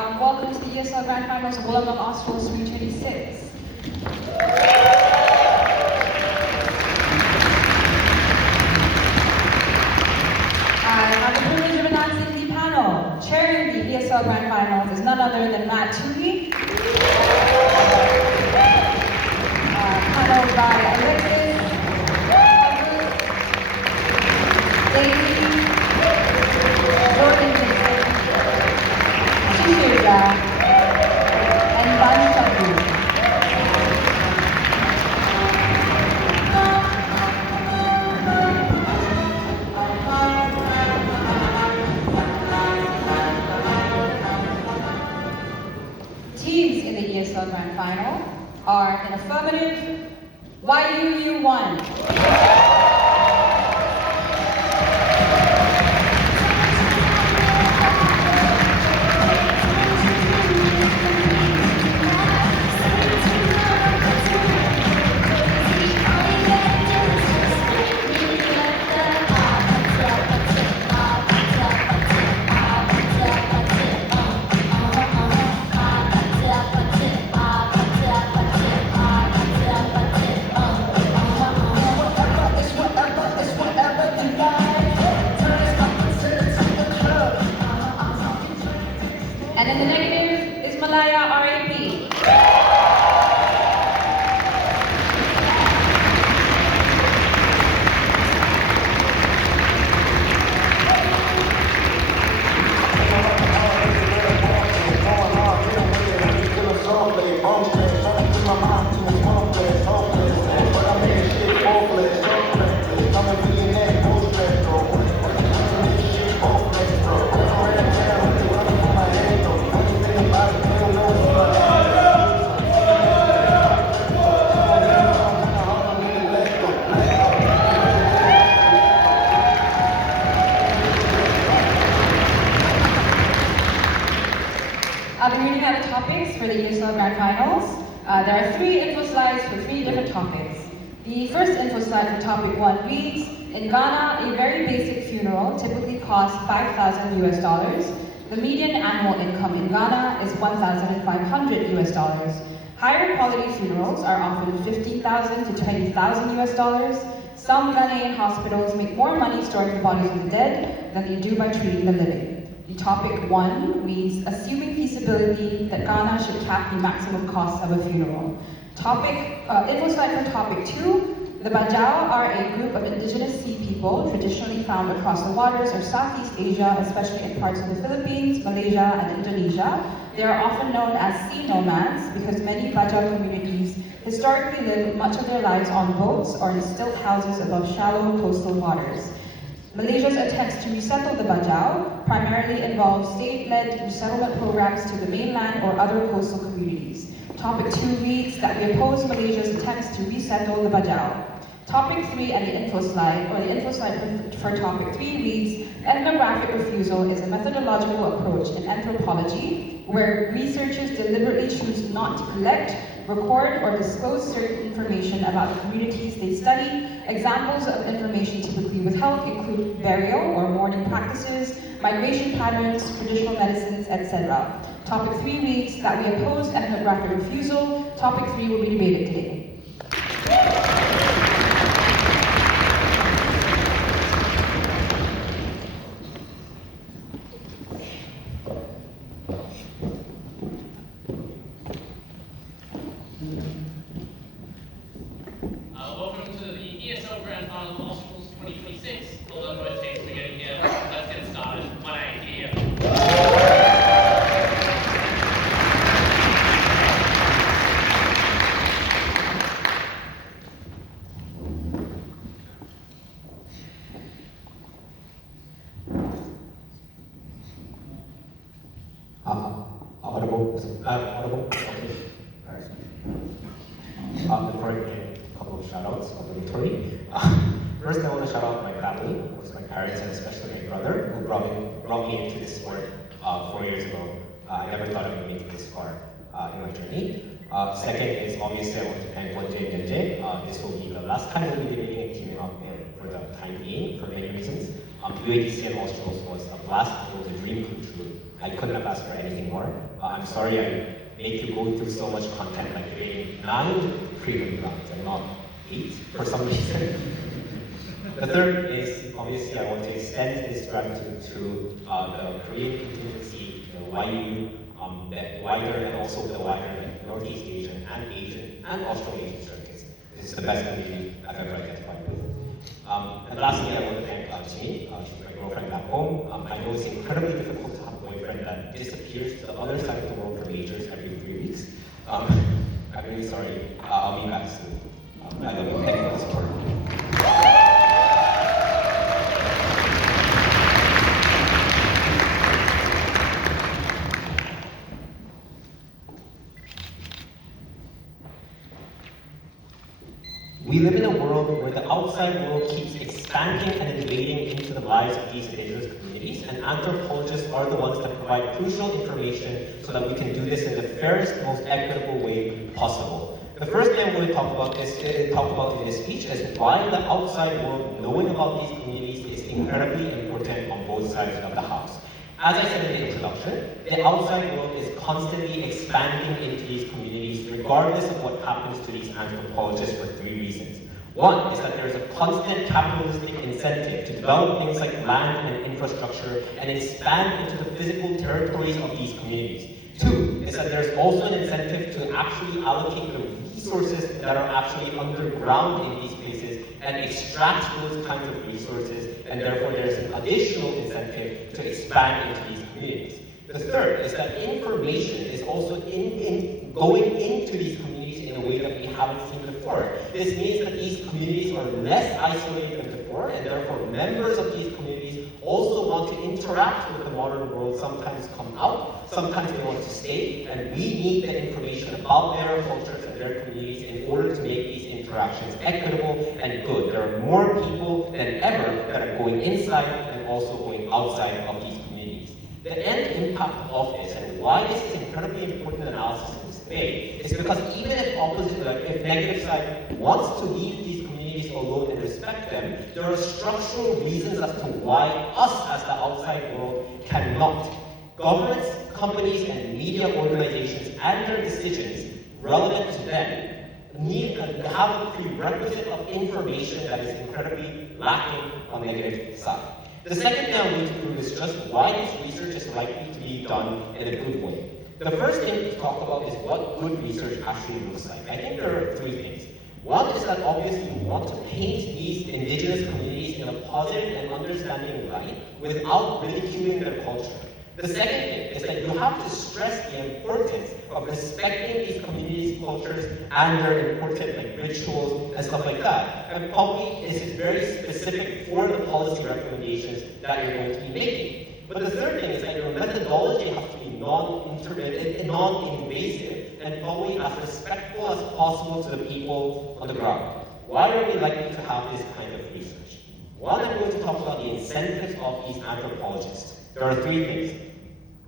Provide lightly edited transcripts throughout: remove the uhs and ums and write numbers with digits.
Welcome to the ESL Grand Finals of Wollongong Australs 2026. I have the privilege of announcing the panel. Chairing the ESL Grand Finals is none other than Toomey. Paneled by Alexis, Auguste, Jordyn, Shishir, and Vansh. Teams in the ESL Grand Final are in Affirmative, YUU 1. And in the negative is Malaya RAP. I'll be reading out the topics for the ESL Grand Finals. There are 3 info slides for 3 different topics. The first info slide for topic 1 reads, in Ghana, a very basic funeral typically costs $5,000 US. The median annual income in Ghana is $1,500 US. Higher quality funerals are often $15,000 to $20,000 US. Some Ghanaian hospitals make more money storing the bodies of the dead than they do by treating the living. The topic 1 reads, assuming feasibility that Ghana should cap the maximum cost of a funeral. Info slide for topic 2, the Bajau are a group of indigenous sea people traditionally found across the waters of Southeast Asia, especially in parts of the Philippines, Malaysia, and Indonesia. They are often known as sea nomads because many Bajau communities historically live much of their lives on boats or in stilt houses above shallow coastal waters. Malaysia's attempts to resettle the Bajau primarily involve state-led resettlement programs to the mainland or other coastal communities. Topic 2 reads that we oppose Malaysia's attempts to resettle the Bajau. Topic 3 and the info slide for topic 3 reads, ethnographic refusal is a methodological approach in anthropology where researchers deliberately choose not to collect, record, or disclose certain information about the communities they study. Examples of information typically withheld include burial or mourning practices, migration patterns, traditional medicines, etc. Topic 3 reads that we oppose ethnographic refusal. Topic 3 will be debated today. Welcome to the ESL Grand Final of Australs 2026. Although both teams are getting here, let's get started. My name is Yeonjae. Audible. Okay. Before I begin, a couple of shout-outs obligatory. First, I want to shout out my family, of course my parents and especially my brother, who brought me into this sport 4 years ago. I never thought I would make it this far in my journey. Second is obviously I want to thank Wonjae and Yeonjae. This will be the last time we'll be debating and teaming up for the time being, for many reasons. UADC and Australs was a blast. It was a dream come true. I couldn't have asked for anything more. I'm sorry I made you go through so much content, like creating 9 freedom rounds and not 8 for some reason. The third is, obviously, I want to extend this gratitude to the Korean contingency, the YUU, the wider and also the wider like, Northeast Asian and Australasian circuits. This is the best community I've ever identified with. And lastly, I want to thank Azureen. She's my girlfriend back home. I know it's incredibly difficult to have a boyfriend that disappears to the other side of the world for majors every 3 weeks. I'm really sorry. I'll be back soon. I love you. Thank you for the support. We live in a world where the outside world keeps expanding and invading into the lives of these indigenous communities, and anthropologists are the ones that provide crucial information so that we can do this in the fairest, most equitable way possible. The first thing I'm going to talk about in this speech is why the outside world knowing about these communities is incredibly important on both sides of the house. As I said in the introduction, the outside world is constantly expanding into these communities regardless of what happens to these anthropologists for 3 reasons. One is that there is a constant capitalistic incentive to develop things like land and infrastructure and expand into the physical territories of these communities. 2 is that there's also an incentive to actually allocate the resources that are actually underground in these places and extract those kinds of resources, and therefore there's an additional incentive to expand into these communities. The third is that information is also going into these communities in a way that we haven't seen before. This means that these communities are less isolated than before, and therefore members of these communities also want to interact with the modern world, sometimes come out, sometimes they want to stay, and we need the information about their cultures and their communities in order to make these interactions equitable and good. There are more people than ever that are going inside and also going outside of these communities. The end impact of this and why this is incredibly important analysis in this debate is because even if negative side wants to leave these communities alone and respect them, there are structural reasons as to why us as the outside world cannot. Governments, companies, and media organizations and their decisions relevant to them need to have a prerequisite of information that is incredibly lacking on the negative side. The second thing I'm going to prove is just why this research is likely to be done in a good way. The first thing to talk about is what good research actually looks like. I think there are 3 things. One is that obviously we want to paint these indigenous communities in a positive and understanding light without ridiculing their culture. The second thing is that you have to stress the importance of respecting these communities' cultures and their important rituals and stuff like that. And probably this is very specific for the policy recommendations that you're going to be making. But the third thing is that your methodology has to be non-invasive and probably as respectful as possible to the people on the ground. Why are we likely to have this kind of research? One, I'm going to talk about the incentives of these anthropologists. There are 3 things.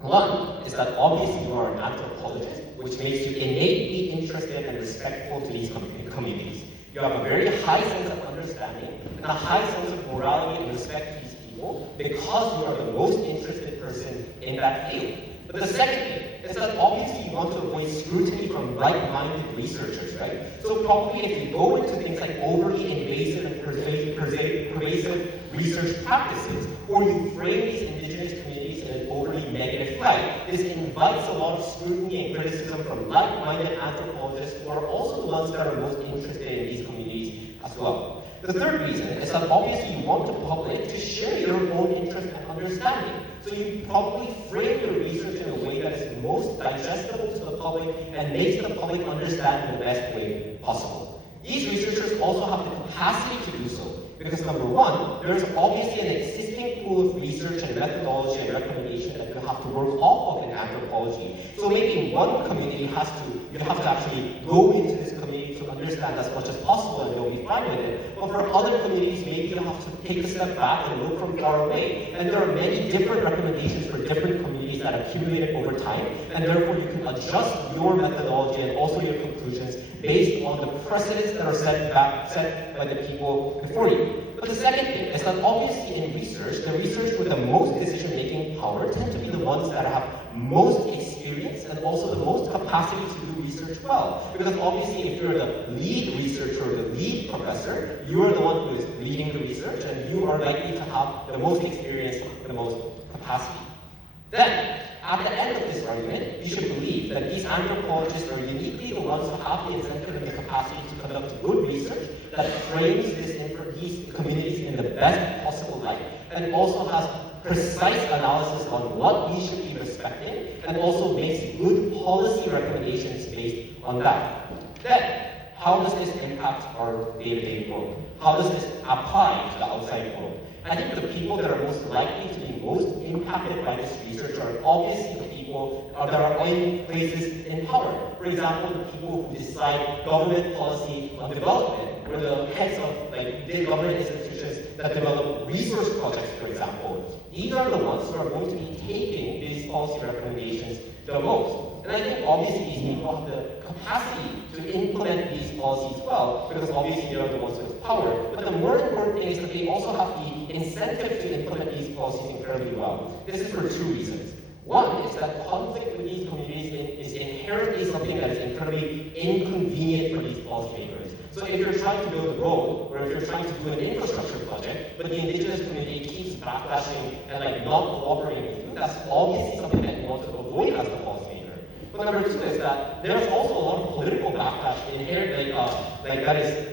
One is that obviously you are an anthropologist, which makes you innately interested and respectful to these communities. You have a very high sense of understanding and a high sense of morality and respect to these people because you are the most interested person in that field. But the second thing is that obviously you want to avoid scrutiny from like-minded researchers, right? So probably if you go into things like overly invasive and pervasive research practices, or you frame these indigenous communities in an overly negative light, this invites a lot of scrutiny and criticism from like-minded anthropologists who are also the ones that are most interested in these communities as well. The third reason is that obviously you want the public to share your own interest and understanding. So you probably frame your research in a way that is most digestible to the public and makes the public understand in the best way possible. These researchers also have the capacity to do so, because number one, there is obviously an existing pool of research and methodology and recommendation that you have to work off of in anthropology. So maybe in one community you have to actually go into this community to understand as much as possible and you'll be fine with it. But for other communities, maybe you have to take a step back and look from far away. And there are many different recommendations for different communities that accumulated over time, and therefore you can adjust your methodology and also your conclusions based on the precedents that are set by the people before you. But the second thing is that obviously in research, the researchers with the most decision-making power tend to be the ones that have most experience and also the most capacity to do research well. Because obviously if you're the lead researcher or the lead professor, you are the one who is leading the research and you are likely to have the most experience, the most capacity. Then, at the end of this argument, you should believe that these anthropologists are uniquely the ones who have the incentive and the capacity to conduct good research that frames these communities in the best possible light, and also has precise analysis on what we should be respecting, and also makes good policy recommendations based on that. Then, how does this impact our day-to-day world? How does this apply to the outside world? I think the people that are most likely to be most impacted by this research are obviously the people that are in places in power. For example, the people who decide government policy on development, or the heads of big government institutions that develop resource projects, for example. These are the ones who are going to be taking these policy recommendations the most. And I think obviously these people have the capacity to implement these policies well, because obviously they are the ones with power. But the more important thing is that they also have the incentive to implement these policies incredibly well. This is for two reasons. One is that conflict with these communities is inherently something that is incredibly inconvenient for these policymakers. So if you're trying to build a road, or if you're trying to do an infrastructure project, but the indigenous community keeps backlashing and not cooperating with you, that's obviously something that you want to avoid as the policymaker. But number two is that there's also a lot of political backlash inherently that is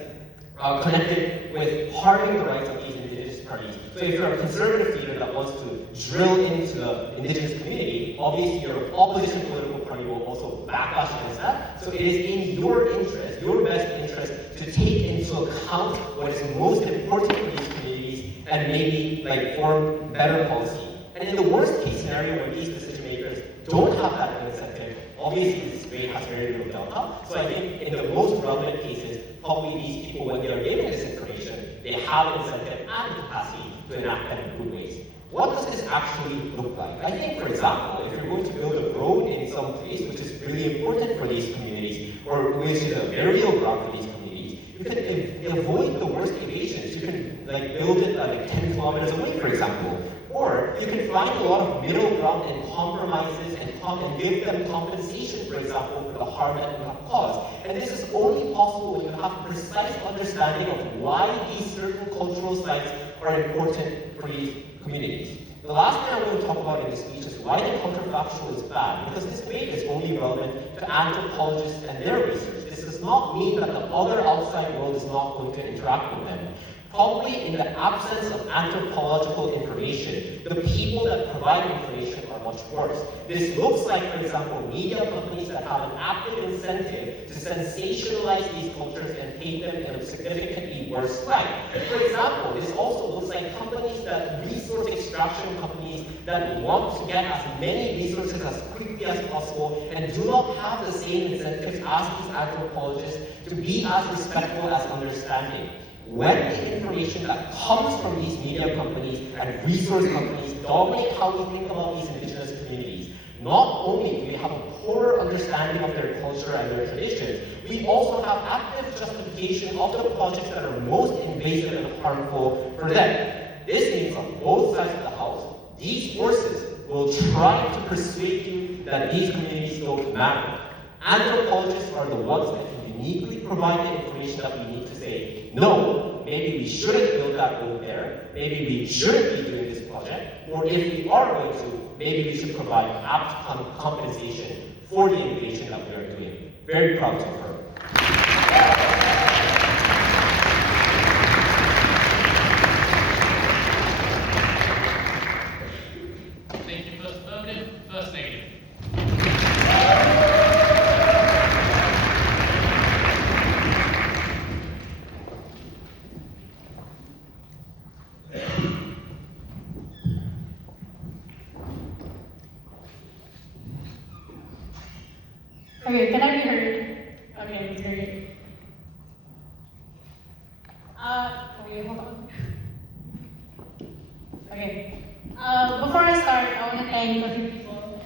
connected with harming the rights of these indigenous parties. So if you're a conservative leader that wants to drill into the indigenous community, obviously your opposition political party will also backlash against that. So it is in your interest, your best interest, to take into account what is most important for these communities and maybe form better policy. And in the worst case scenario where these decision makers don't have that incentive, obviously this rate has very little delta. So I think in the most relevant cases, probably these people, when they are given this information, they have incentive and capacity to enact them in good ways. What does this actually look like? I think, for example, if you're going to build a road in some place which is really important for these communities, or which is a burial ground for these communities, you can avoid the worst evasions. You can build it 10 kilometers away, for example. Or you can find a lot of middle ground and compromises and give them compensation, for example, for the harm that you have caused. And this is only possible when you have a precise understanding of why these certain cultural sites are important for these communities. The last thing I want to talk about in this speech is why the counterfactual is bad, because this weight is only relevant to anthropologists and their research. This does not mean that the other outside world is not going to interact with them. Probably in the absence of anthropological information, the people that provide information are much worse. This looks like, for example, media companies that have an active incentive to sensationalize these cultures and paint them in a significantly worse light. For example, this also looks like resource extraction companies that want to get as many resources as quickly as possible and do not have the same incentives as these anthropologists to be as respectful as understanding. When the information that comes from these media companies and resource companies dominate how we think about these indigenous communities, not only do we have a poorer understanding of their culture and their traditions, we also have active justification of the projects that are most invasive and harmful for them. This means on both sides of the house, these forces will try to persuade you that these communities don't matter. Anthropologists are the ones that can uniquely provide the information that we need to say, no, maybe we shouldn't build that road there, maybe we shouldn't be doing this project, or if we are going to, maybe we should provide apt compensation for the innovation that we are doing. Very proud of her. Thank you. First affirmative, first negative. Okay, can I be heard? Okay, that's great. Okay, hold on. Okay. Before I start, I want to thank a few people.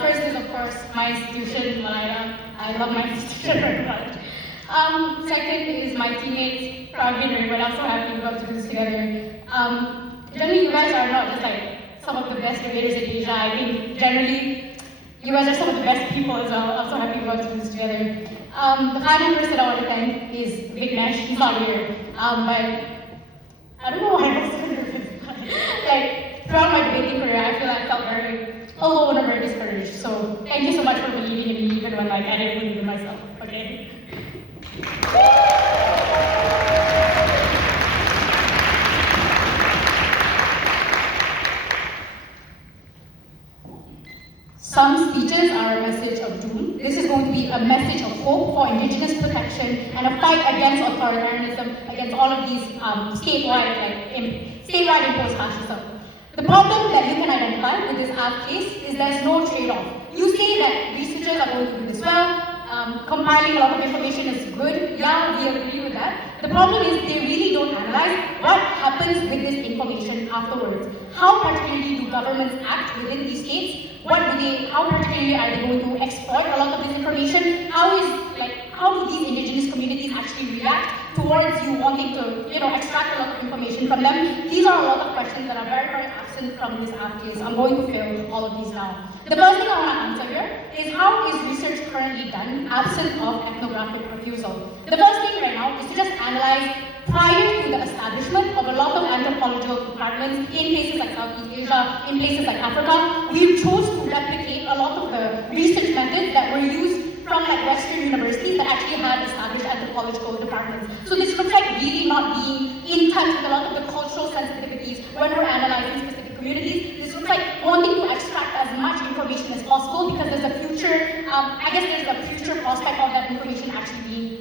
First is, of course, my institution, Malaya. I love my institution very much. Second is my teammates, Praveen, Raymond, I'm so happy we got to do this together. Generally, you guys are not just like some of the best debaters in Asia. I think generally, you guys are some of the best people as well. I'm so happy we got to do this together. The final person I want to thank is Vansh. He's not here. But I don't know why I was like, throughout my debating career, I feel like I felt very alone and very discouraged. So thank you so much for believing in me, even when like I didn't believe in myself. Okay. Some speeches are a message of doom. This is going to be a message of hope for indigenous protection and a fight against authoritarianism, against all of these statewide imposed fascism. The problem that you can identify with this app case is there's no trade-off. You say that researchers are going to do this well, compiling a lot of information is good, yeah, we agree with that. The problem is they really don't analyze what happens with this information afterwards. How particularly do governments act within these states? How particularly are they going to exploit a lot of this information? How do these indigenous communities actually react towards you wanting to, extract a lot of information from them? These are a lot of questions that are very, very absent from this app case. I'm going to fill all of these now. The first thing I want to answer here is how is research currently done absent of ethnographic refusal? The first thing right now is to just analyze prior to the establishment of a lot of anthropological departments in places like Southeast Asia, in places like Africa, we chose to replicate a lot of the research methods that were used from like Western universities that actually had established anthropological departments. So this looks like really not being in touch with a lot of the cultural sensitivities when we're analyzing specific communities. This looks like wanting to extract as much information as possible because there's a future, there's a future prospect of that information actually being,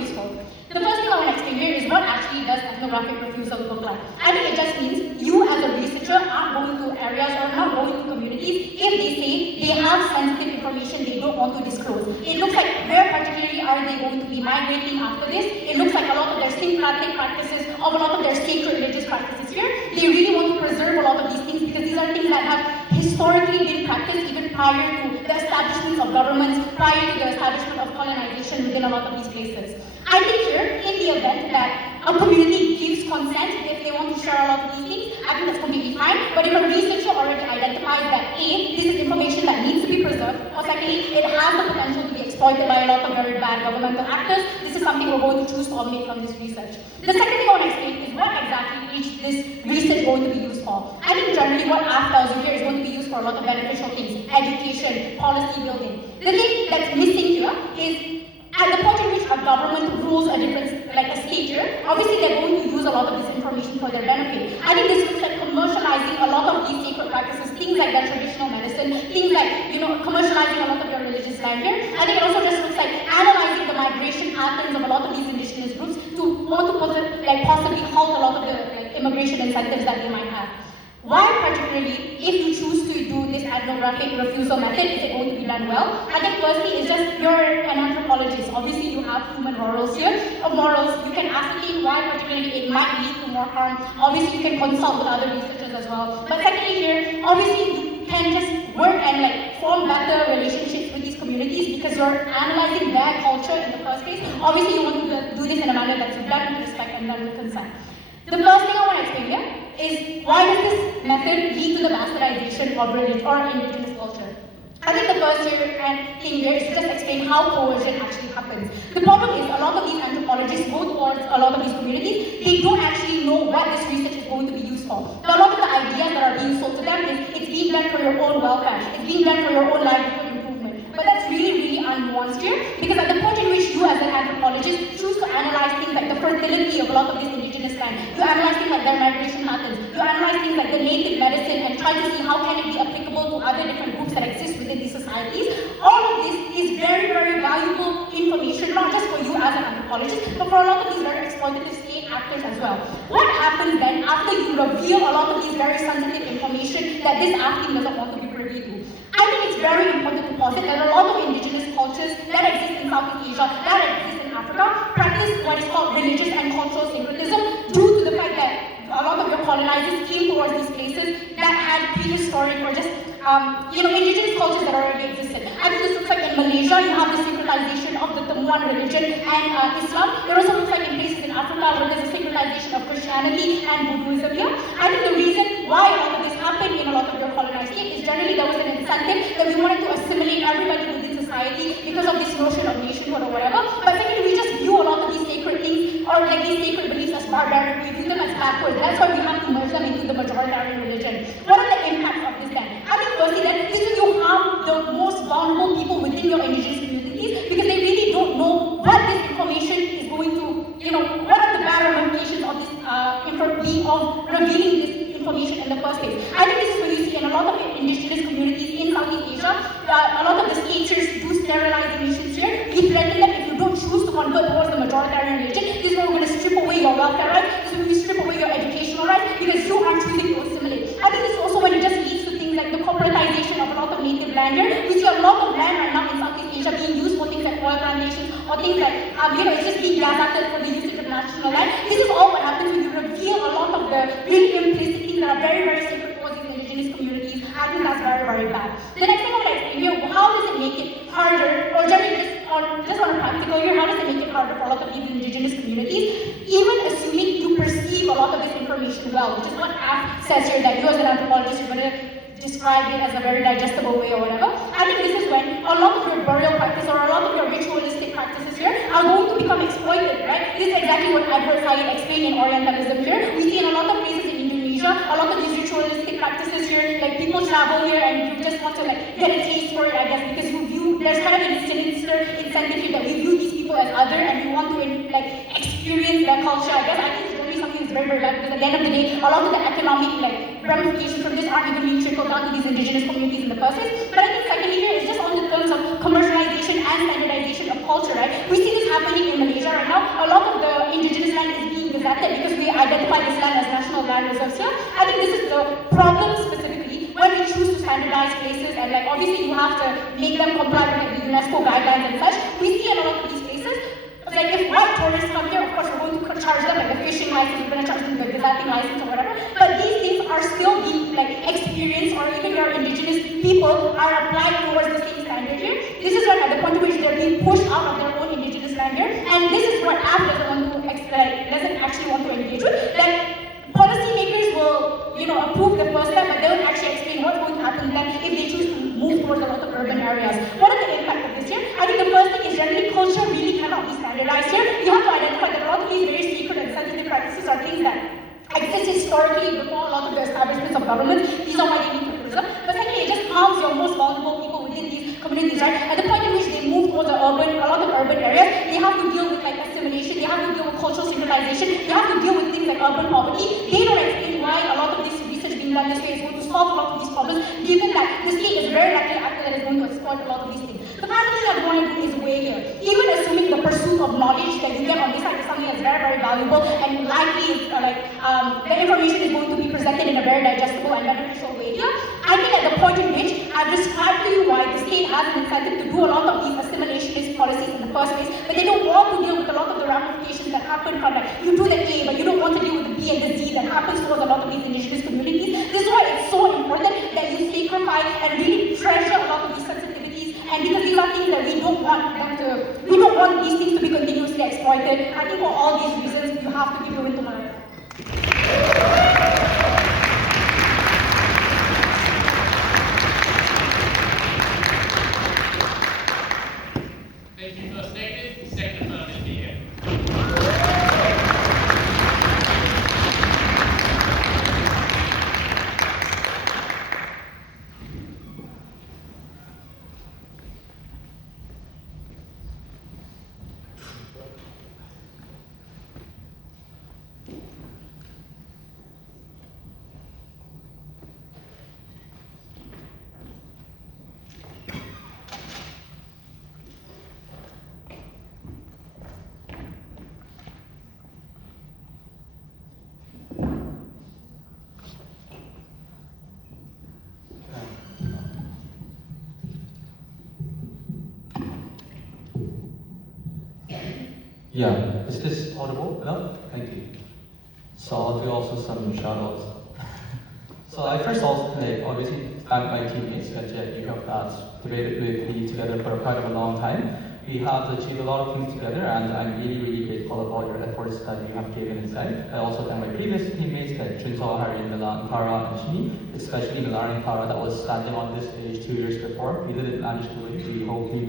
useful. The first thing I want to explain here is what actually does ethnographic refusal look like. I think it just means you as a researcher aren't going to areas or not going to communities if they say they have sensitive information they don't want to disclose. It looks like where particularly are they going to be migrating after this? It looks like a lot of their syncretic practices, of a lot of their sacred religious practices here. They really want to preserve a lot of these things because these are things that have historically been practiced even prior to the establishment of governments, prior to the establishment of colonization within a lot of these places. I think here, in the event that a community gives consent if they want to share a lot of these things, I think that's completely fine. But if a researcher already identifies that A, this is information that needs to be preserved, or secondly, it has the potential to be exploited by a lot of very bad governmental actors, this is something we're going to choose to omit from this research. The second thing I want to explain is what exactly is this research going to be used for. I think generally what AF tells you here is going to be used for a lot of beneficial things, education, policy building. The thing that's missing here is at the point in which a government rules a different, like a state here, obviously they're going to use a lot of this information for their benefit. I think this looks like commercializing a lot of these sacred practices, things like their traditional medicine, things like, commercializing a lot of your religious land here. I think it also just looks like analyzing the migration patterns of a lot of these indigenous groups to want to possibly halt a lot of the immigration incentives that they might have. Why particularly, if you choose to do this ethnographic refusal method, is it going to be done well? I think firstly, it's just you're an anthropologist. Obviously, you have human morals here. You can ascertain why particularly it might lead to more harm. Obviously, you can consult with other researchers as well. But secondly here, obviously, you can just work and form better relationships with these communities because you're analyzing their culture in the first place. Obviously, you want to do this in a manner that's done with respect and done with consent. The first thing I want to explain here is why does this method lead to the bastardization of religion or indigenous culture? I think the first thing here is to just explain how coercion actually happens. The problem is a lot of these anthropologists go towards a lot of these communities, they don't actually know what this research is going to be used for. Now, a lot of the ideas that are being sold to them is it's being done for your own welfare, it's being done for your own livelihood improvement. But that's really, really unnuanced here because at the point in which you as an anthropologist choose to analyze things like the fertility of a lot of this indigenous land, you analyze things like their migration patterns, you analyze things like the native medicine and try to see how can it be applicable to other different groups that exist within these societies. All of this is very, very valuable information, not just for you as an anthropologist, but for a lot of these very exploitative state actors as well. What happens then after you reveal a lot of these very sensitive information that this acting doesn't want to be privy to? I think it's very important to posit that a lot of indigenous cultures that exist in Southeast Asia, that exist in Africa, practice what is called religious and cultural syncretism due to the fact that a lot of your colonizers came towards these places that had prehistoric or just indigenous cultures that already existed. I think this looks like in Malaysia, you have the syncretization of the Temuan religion and Islam. It also looks like in places in Africa where there's a syncretization of Christianity and Buddhism here. I think the reason why all of this happened in a lot of your colonized states is generally there was an incentive that we wanted to assimilate everybody within society because of this notion of nationhood or whatever. But secondly, we just view a lot of these sacred things or like these sacred beliefs as barbaric. We view them as backward. That's why we have to merge them into the majoritarian religion. What are the impacts of this then? I think firstly that this is you harm the most vulnerable people within your indigenous communities because they really don't know what this information is going to, what are the bad ramifications of this of revealing this information in the first place. I think this is what you see in a lot of indigenous communities in Southeast Asia. A lot of the statures do sterilize the nations here. We threaten them if you don't choose to convert towards the majoritarian religion. This is where we're going to strip away your welfare rights. This is where we strip away your educational rights because you aren't choosing to assimilate. I think this is also when it just leads to things like the corporatization of a lot of native land here. We see a lot of land right now in Southeast Asia being used for things like oil plantations or things like, it's just being gazetted for the usage of national land. This is all what happens when you reveal a lot of the really implicit things that are very, very sacred for these indigenous communities. I think that's very, very bad. The next thing I want to explain here, how does it make it harder, or generally just on a practical here, how does it make it harder for a lot of these indigenous communities? Even assuming you perceive a lot of this information well, which is what Af says here, that you as an anthropologist, you're going to describe it as a very digestible way or whatever. I think this is when a lot of your burial practice or a lot of your ritualistic practices here are going to become exploited, right? This is exactly what Edward Said explained in Orientalism here. We see in a lot of places in Indonesia, a lot of these ritualistic practices here, like people travel here and you just want to get a taste for it, I guess, because you view, there's kind of a sinister incentive here that we view these people as other and we want to experience their culture, I guess. I think it's really something that's very, very bad because at the end of the day, a lot of the economic ramifications from this aren't even being trickled down to these indigenous communities in the first place. But I think secondly here is just on the terms of commercialization and standardization of culture, right? We see this happening in Malaysia right now. A lot of the indigenous land is being gazetted because we identify this land as national land reserves here. I think this is the problem specifically when we choose to standardize places and obviously you have to make them comply with the UNESCO guidelines and such. We see in a lot of these places, if white tourists come here, of course we're going to charge them the fishing license, we're going to charge them the gazetting license or whatever, but these things are still being experienced, or even your indigenous people are applied towards the same standard here. This is when at the point at which they're being pushed out of their own indigenous land here, and this is what AF doesn't actually want to engage with, that policymakers will approve the first step, but they won't actually explain what's going to happen then if they choose to move towards a lot of urban areas. What are the impact of this here? I think the first thing is generally culture really cannot be standardized here. You have to identify that a lot of these very secret and sensitive practices are things that exist historically before a lot of the establishments of government. These are why they need to preserve. But secondly, it just harms your most vulnerable people within these communities, right? At the point in which they move towards a lot of urban areas, they have to deal with assimilation, they have to deal with cultural synchronization, they have to deal with things like urban poverty. They don't explain why a lot of this research being done this way is going to solve a lot of these problems, given that the state is very likely active that is going to exploit a lot of these things. The final thing I want to do is weigh here. Even assuming the pursuit of knowledge that you get on this side is something that's very, very valuable and likely the information is going to be presented in a very digestible and beneficial way here. I think at the point in which I've described to you why the state has an incentive to do a lot of these assimilationist policies in the first place, but they don't want to deal with a lot of the ramifications that happen from you do the A, but you don't want to deal with the B and the Z that happens towards a lot of these indigenous communities. This is why it's so important that you sacrifice and really treasure a lot of these sensitivities, and because these are things that we don't want these things to be continuously exploited. I think for all these reasons, you have to give way to Malaya. Thank you, first negative, second affirmative here. Yeah, is this audible enough? Thank you. So I'll do also some shout outs. So So I first also obviously thank my teammates at Yuhyeok that debated with me together for quite a long time. We have achieved a lot of things together, and I'm really, really grateful of all your efforts that you have given inside. I also thank my previous teammates like Junso, Harry, Milan, Kara, and Shimi, especially Milan and Kara that was standing on this stage 2 years before. We didn't manage to win, we hope we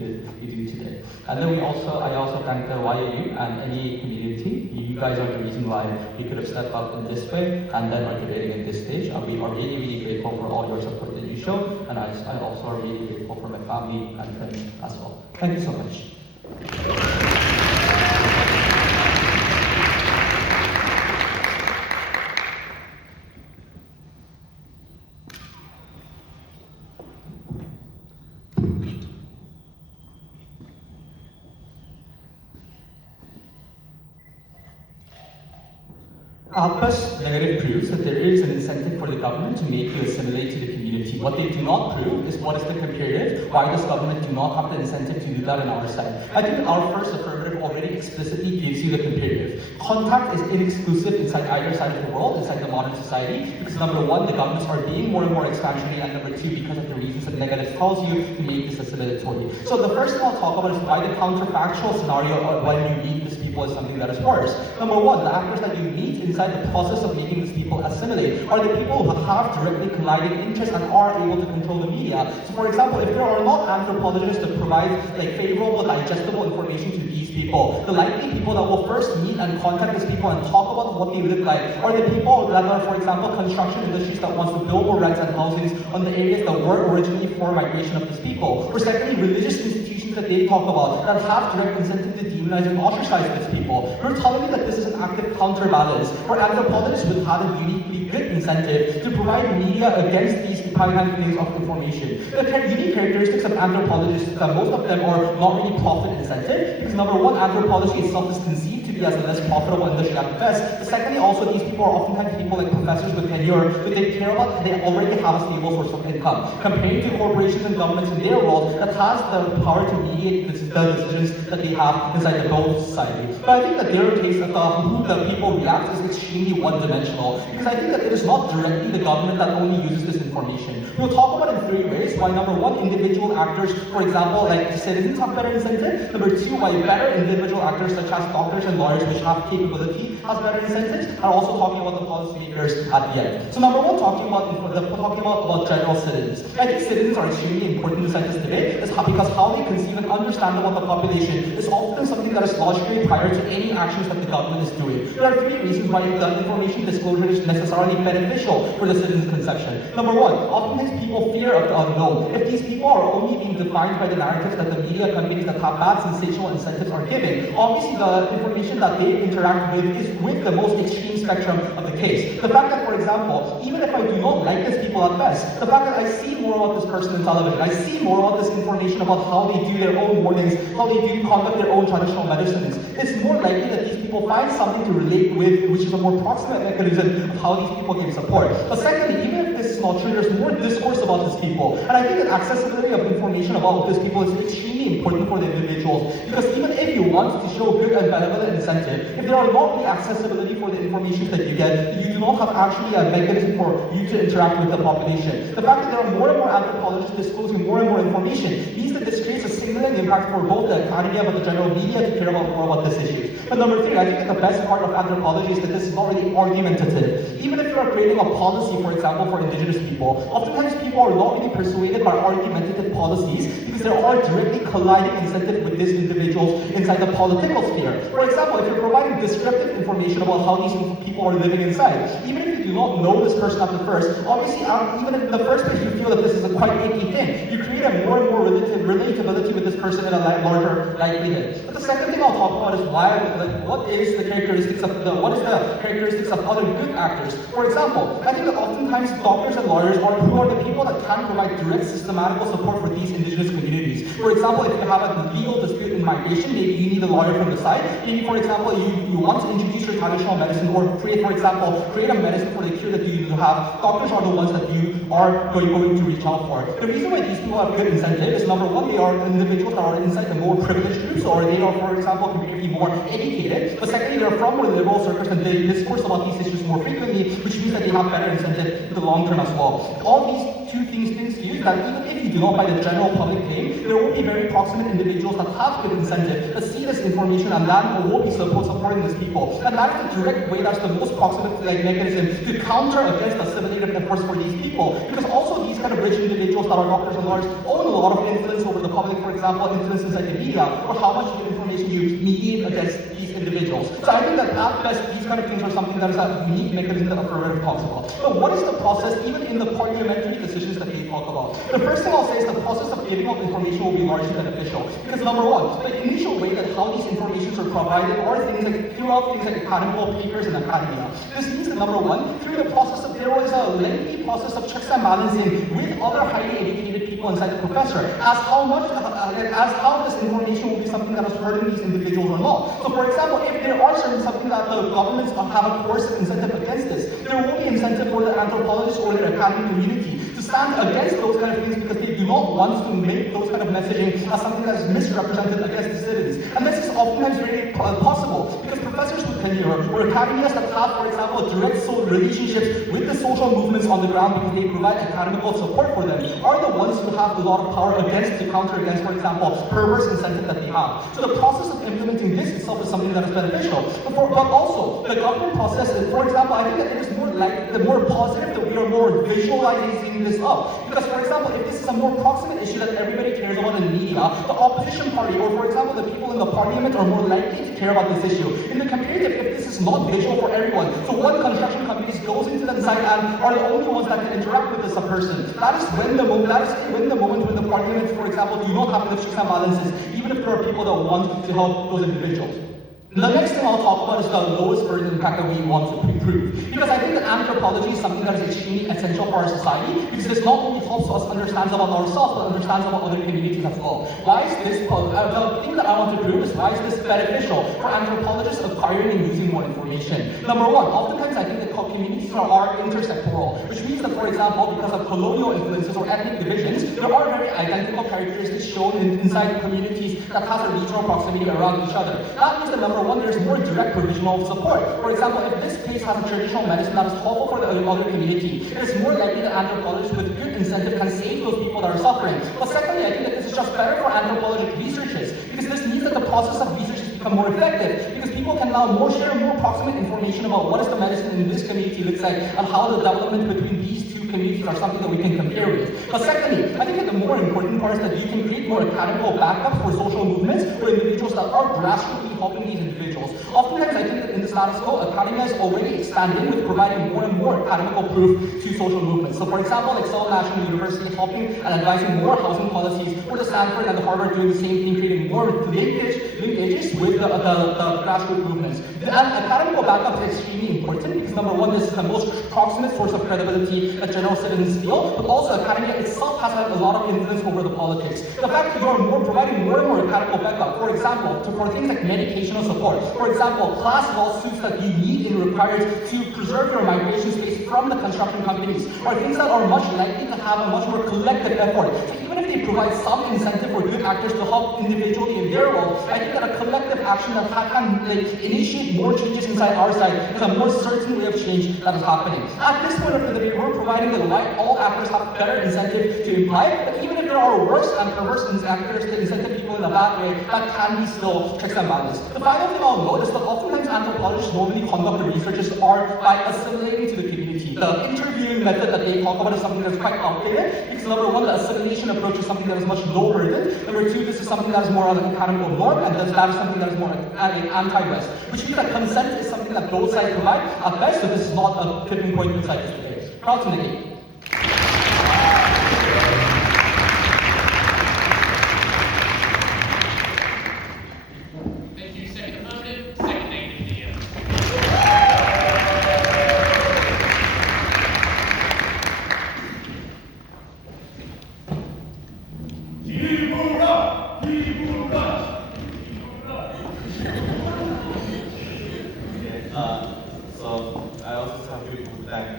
do today. And then I also thank the YUU and any community. You guys are the reason why we could have stepped up in this way and then are debating in this stage. And we are really, really grateful for all your support that you show, and I also are really grateful for my family and friends as well. Thank you so much. Alpa's narrative proves that there is an incentive for the government to make you assimilate to the community. What they do not prove is what is the comparative, why does government do not have the incentive to do that on our side. I think our first affirmative already explicitly gives you the comparative. Contact is inexclusive inside either side of the world, inside the modern society, because number one, the governments are being more and more expansionary, and number two, because of the reasons that negative tells you to make this assimilatory. So the first thing I'll talk about is why the counterfactual scenario when you meet these people is something that is worse. Number one, the actors that you meet inside the process of making these people assimilate are the people who have directly colliding interests and are able to control the media. So for example, if there are not anthropologists that provide favorable, digestible information to these people, the likely people that will first meet and contact these people and talk about what they look like are the people that are, for example, construction industries that wants to build more rents and housings on the areas that were originally for migration of these people. Or secondly, religious institutions that they talk about that have direct incentive to demonize and ostracize these people. You're telling me that this is an active counterbalance where anthropologists would have a uniquely good incentive to provide media against these kind things of information. The unique characteristics of anthropologists is that most of them are not really profit incentive, because number one, anthropology itself is conceived to be as a less profitable industry at best. But secondly, also these people are oftentimes people like professors with tenure, who they care about, they already have a stable source of income, compared to corporations and governments in their world that has the power to mediate the decisions that they have inside the both society. But I think that their case of who the people react is extremely one-dimensional, because I think that it is not directly the government that only uses this information. We'll talk about it in three ways. Why number one, individual actors, for example, like citizens have better incentive. Number two, why better individual actors such as doctors and lawyers which have capability has better incentives, and also talking about the policymakers at the end. So number one, talking about general citizens. I think citizens are extremely important inside this debate because how they conceive and understand about the population is often something that is logically prior to any actions that the government is doing. There are three reasons why the information disclosure is necessarily beneficial for the citizen's conception. Number one, oftentimes people fear of the unknown. If these people are only being defined by the narratives that the media companies that have bad sensational incentives are giving, obviously the information that they interact with is with the most extreme spectrum of the case. The fact that, for example, even if I do not like these people at best, the fact that I see more about this person in television, I see more about this information about how they do their own mournings, how they do conduct their own traditional medicines, it's more likely that these people find something to relate with, which is a more proximate mechanism of how these people give support. But secondly, even if this is not true, there's more discourse about these people. And I think that accessibility of information about these people is extremely important for the individuals, because even if you want to show good and benevolent incentive, if there are not the accessibility for the information that you get, you do not have actually a mechanism for you to interact with the population. The fact that there are more and more anthropologists disclosing more and more information means that this creates a signaling impact for both the academia but the general media to care about more about these issues. But number three, I think that the best part of anthropology is that this is not really argumentative. Even if you are creating a policy, for example, for indigenous people, oftentimes people are not really persuaded by argumentative policies because there are directly colliding incentives with these individuals inside the political sphere. For example, if you're providing descriptive information about how these people are living inside, even if you do not know this person at the first, obviously, even if in the first place you feel that this is a quite icky thing, you create a more and more relatability with this person in a larger likelihood. But the second thing I'll talk about is what is the characteristics of other good actors. For example, I think that oftentimes doctors and lawyers who are the people that can provide direct systematical support for these indigenous communities. For example, if you have a legal dispute in migration, maybe you need a lawyer from the side. Maybe, for example, you want to introduce your traditional medicine or create a medicine for the care that you have, doctors are the ones that you are going to reach out for. The reason why these people have good incentive is number one, they are individuals that are inside the more privileged groups, or they are, for example, comparatively more educated. But secondly, they're from more liberal circles and they discourse about these issues more frequently, which means that they have better incentive in the long term as well. All these two things to you that even if you do not buy the general public claim, there will be very proximate individuals that have good incentive, that see this information and that will be supporting these people. And that is the direct way, that's the most proximate mechanism to counter against assimilative efforts for these people. Because also these kind of rich individuals that are doctors and lawyers own a lot of influence over the public, for example, influence inside the media, or how much information you mediate against these individuals. So I think that at best, these kind of things are something that is a unique mechanism that Affirmative talks about. But what is the process, even in the parliamentary decisions that they talk about? The first thing I'll say is the process of giving out information will be largely beneficial. Because number one, the initial way that how these informations are provided are things like throughout things like academical papers and academia. This means that number one, through the process of there was a lengthy process of checks and balancing with other highly educated people inside the professor as how this information will be something that is hurting these individuals or not. So for example, if there are something that the governments have a coercive incentive against this, there will be incentive for the anthropologists or the academic community to stand against those kind of things because they do not want to make those kind of messaging as something that is misrepresented against dissidents. And this is oftentimes very possible because professors with tenure or academias that have, for example, direct relationships with the social movements on the ground because they provide academical support for them are the ones who have a lot of power to counter against, for example, perverse incentive that they have. So the process of implementing this itself is something that is beneficial. But also, the government process, for example, I think that it is more positive that we are more visualizing this up. Because, for example, if this is a more proximate issue that everybody cares about in the media, the opposition party, or for example, the people in the parliament are more likely to care about this issue. In the comparative, if this is not visual for everyone, so one construction company goes into the site and are the only ones that can interact with this person. That is when the moment when the parliament, for example, do not have the checks and balances, even if there are people that want to help those individuals. The next thing I'll talk about is the lowest burden impact that we want to improve. Because I think that anthropology is something that is extremely essential for our society, because this not only helps us understand about ourselves, but understands about other communities as well. Why is this, the thing that I want to prove is why is this beneficial for anthropologists acquiring and using more information? Number one, oftentimes I think that communities are intersectoral, which means that, for example, because of colonial influences or ethnic divisions, there are very identical characteristics shown inside communities that has a regional proximity around each other. That means that number one, there's more direct provisional support. For example, if this place has a traditional medicine that is helpful for the other community, it is more likely that anthropologists with good incentive can save those people that are suffering. But secondly, I think that this is just better for anthropologic researchers, because this means that the process of research has become more effective, because people can now share more proximate information about what is the medicine in this community looks like, and how the development between these two communities are something that we can compare with. But secondly, I think that the more important part is that you can create more academical backup for social movements or individuals that are grassroots helping these individuals. Oftentimes, I think that in the status quo, academia is already expanding with providing more and more academical proof to social movements. So for example, like Seoul National University helping and advising more housing policies, or the Stanford and the Harvard doing the same thing, creating more linkages with the grassroots movements. And academical backup is extremely important because number one, this is the most proximate source of credibility that general citizens feel, but also academia itself has had a lot of influence over the politics. The fact that you are providing more and more academical backup, for example, for things like medicational support, for example, class lawsuits that you need and required to preserve your migration space from the construction companies, are things that are much likely to have a much more collective effort. So even if they provide some incentive for good actors to help individually in their role, I think that a collective action that can initiate more changes inside our side is a more certain way of change that is happening. At this point of the debate, we're providing the right, all actors have better incentive to imply, but even if there are worse and perverse actors that incentive people in a bad way, that can be still checks and balances. The final thing I'll note is that oftentimes anthropologists normally conduct the researches are by assimilating to the community. The interviewing method that they talk about is something that's quite outdated, because number one, the assimilation approach is something that is much lower burden. Number two, this is something that is more of an academical norm, and that is something that is more anti-West, which means that consent is something that both sides provide at best, so this is not a tipping point inside this debate. Proud to negate. Thank you. Second affirmative, second negative here. Kimura! Kimura! So I also have to thank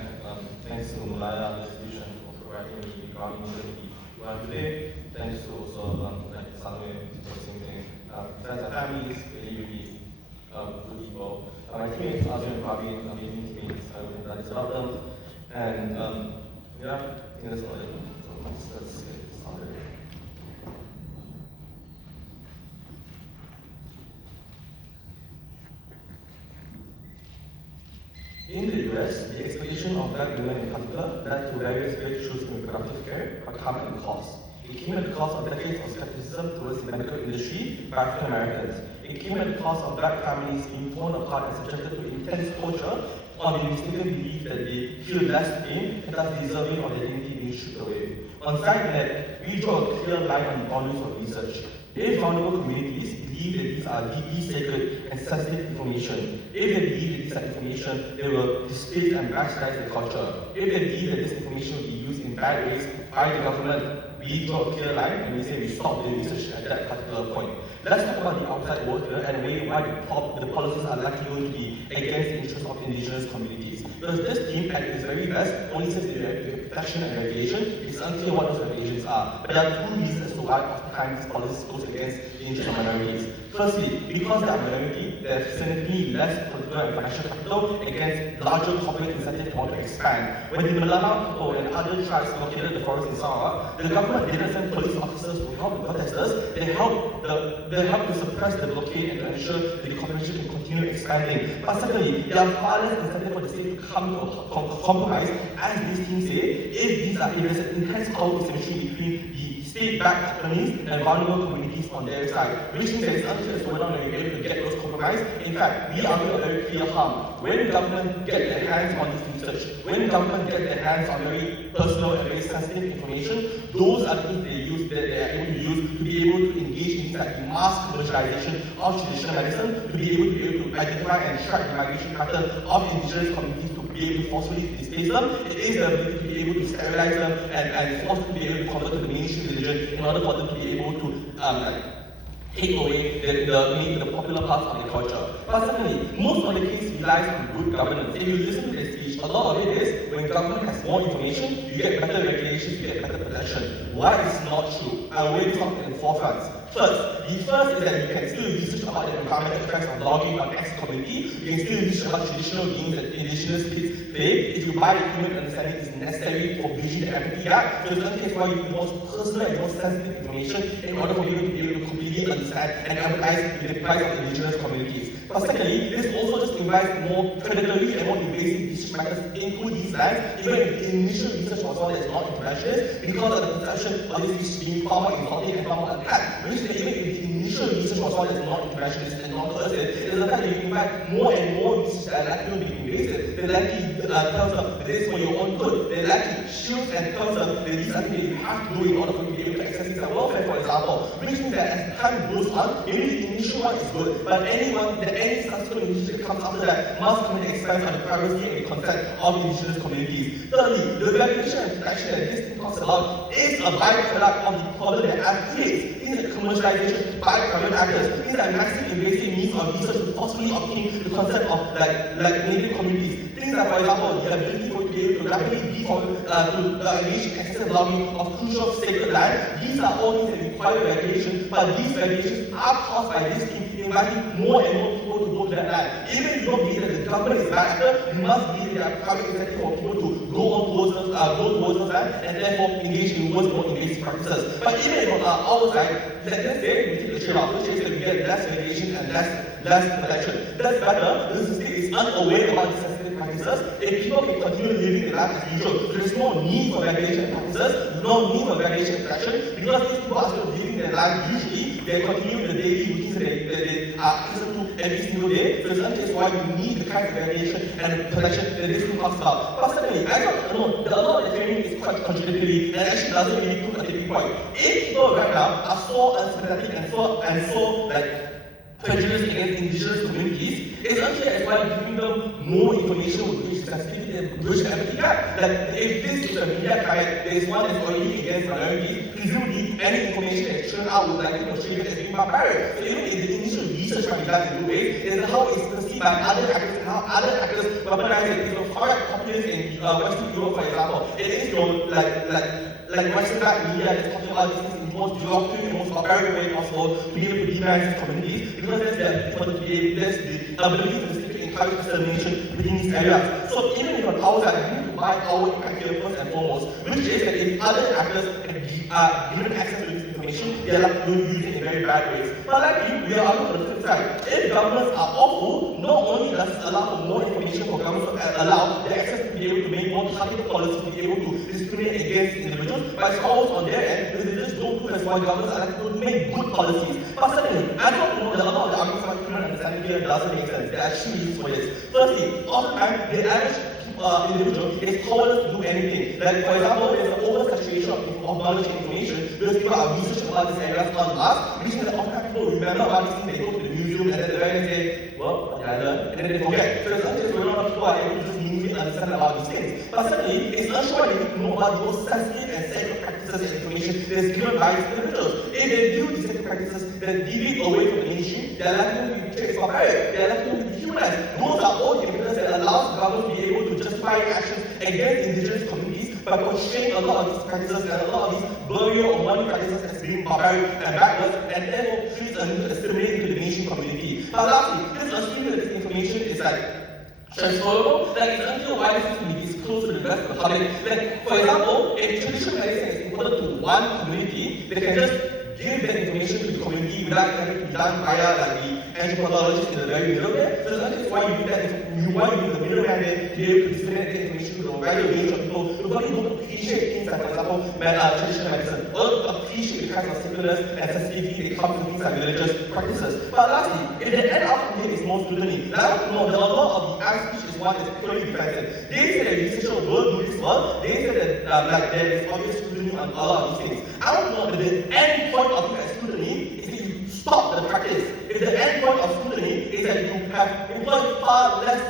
ground initially. Today, thanks to also like Sunway, the same thing. Besides our families, really good people. My teammates, Azureen and Praveen, amazing teammates. I would like to love them. And yeah, I think that's all I do. So let's get started. In the US, the exploitation of black women in particular led to various breakthroughs in reproductive care, but come at a cost. It came at the cost of decades of skepticism towards the medical industry by African Americans. It came at the cost of black families being torn apart and subjected to intense torture on the mistaken belief that they feel less pain and thus deserving of their dignity being stripped away. On SciNet, we draw a clear line on the boundaries of research. If vulnerable communities believe that these are deeply sacred and sensitive information, if they believe that these are information, they will displace and bastardize the culture. If they believe that this information will be used in bad ways by the government, we draw a clear line and we say we stop the research at that particular point. Let's talk about the outside world here and why the policies are likely going to be against the interests of indigenous communities. Because this team, at its very best, only says the protection and regulation. It's unclear what those regulations are. But there are two reasons as to why oftentimes this policy goes against the interests of minorities. Firstly, because they are minority, they have significantly less political and financial capital against larger corporate incentives to want to expand. When the Malaya people and other tribes located the forest in Sarawak, the government didn't send police officers to help the protesters. They helped to suppress the blockade and to ensure that the corporation can continue expanding. But secondly, there are far less incentive for the state to come to a compromise, as these teams say, if there's an intense power asymmetry between the state-backed companies and vulnerable communities on their side, which means that it's unclear as to whether or not you're able to get those compromise. In fact, we argue a very clear harm. When the government get their hands on this research, when the government get their hands on very personal and very sensitive information, those are the things they are able to use to be able to engage in things like the mass commercialization of traditional medicine, to be able to identify and track the migration pattern of indigenous communities, to be able to forcefully displace them. It is the ability to be able to sterilize them and force them to be able to convert to the mainstream religion in order for them to be able to take away the popular parts of the culture. But secondly, most of the case relies on good governance. If you listen to this speech, a lot of it is when government has more information, you get better regulations, you get better protection. Why is not true? I will talk in four fronts. First is that you can still research about the environmental effects of logging on X community. You can still research about traditional games that indigenous kids play if you buy the human understanding is necessary for bridging the empathy gap. So it's not case why you need most personal and most sensitive information in order for you to be able to completely understand and empathize with the plight of indigenous communities. But secondly, this also just invites more predatory and more invasive research methods into these lands, even if the initial research was one that is not interventionist, because of the perception of this research being far more insulting and far more attacked. Which means that even if the initial research was one that is not interventionist and not coercive, it is the fact that you invite more and more research that are likely to be invasive, that likely tells them that this is for your own good, that likely shields and tells them that these are things that you have to do in order for you to be able to access things like welfare, for example. Which means that as time goes on, maybe the initial one is good, but any subsequent research that comes after that must come at the expense of the privacy and the consent of indigenous communities. Thirdly, the regulation and protection that this thing talks about is a byproduct of the problem that Act creates. Things like commercialization by private actors, things like massive invasive means of research to possibly obtain the consent of like native communities. Things like, for example, the ability for you to be able to rapidly engage in excessive logging of crucial sacred land. These are all things that require regulation, but these regulations are caused by this team inviting more and more people to go to that land. Even if you don't believe that the government is a bad actor, you must believe that there are private incentives for people to go towards those land and therefore engage in worse, more invasive practices. But even if on our side, let's say we take the trade-off, which is that we get less regulation and less protection. That's better because the state is unaware about the sensitive practices. If people can continue living their life as usual, there's no need for regulation and practices, no need for regulation and protection, because these people are still living their life usually, they're continuing the daily routines that they are accustomed to every single day. So it's not just why you need the kind of regulation and protection that this thing talks about. But secondly, I don't know, the lot of the framing is quite contradictory and actually doesn't really prove a tipping point. If people right now are so unsympathetic and so prejudiced against indigenous communities, it's unclear as why giving them more information would reach sensitivity and bridge the empathy gap. Like, if this is a media riot, there is one that's already against minorities, presumably any information that's thrown out would likely portray it as being barbaric. So even if the initial research might be done in good ways, it's how it's perceived by other actors and how other actors weaponize it. For correct populace in Western Europe, for example, it is your like Western media is talking about these things in the most derogatory and most barbaric way possible to be able to demonize these communities, because there's the ability to encourage discrimination within these areas. So even if on our side, we need to buy our impact here first and foremost, which is that if other actors are given access to this information, they are like to use it in very bad ways. But like we are on the flip side. If governments are awful, not only does it allow for more information for governments to allow the access to be able to make more targeted policies to be able to discriminate against individuals, but it's always on their end because they just don't do as why governments are like to make good policies. But secondly, I don't know that a lot of the arguments about human understanding here doesn't make sense. There are two reasons for this. Firstly, oftentimes the average individual is powerless to do anything. Like for example, there's an oversaturation of knowledge and information because people are researching about these areas on us, which means that oftentimes people remember about these things, they go to the museum and then they say, well, what did I learn? And then they forget. So it's not just a lot of people are able to just meaningfully understand about these things. But secondly, it's not sure they need to know about the most sensitive and sacred practices and information that is given by these individuals. If they do these sacred practices that deviate away from the mainstream, they are likely to be betrayed for barbaric, they are likely to be dehumanized. Those are all the evidence that allows the government to be able to justify actions against indigenous communities by portraying a lot of these practices and a lot of these burial or mourning practices as being barbaric and backwards, and therefore treats a need to assimilate into the mainstream community. But lastly, this assuming that this information is like transferable, like it's unclear why this is to be disclosed to the rest of the public. Like, for example, if traditional medicine is important to one community, they can just give that information to the community without having to be done via like the anthropologists in the very middle there. So that's why you need that, why you need the middleman there to be able to disseminate the information to a wider range of people who probably don't appreciate things like, for example, traditional medicine, or appreciate the kinds of similarness and sensitivity that comes to things like religious practices. But lastly, if the end outcome here is more scrutiny, now I don't know that a lot of the art speech is one that's purely defensive. They say that researchers will do this well, they say that like there is obvious scrutiny on a lot of these things. I don't know that the end point of that scrutiny is that you stop the practice. If the end point of scrutiny is that you have employed far less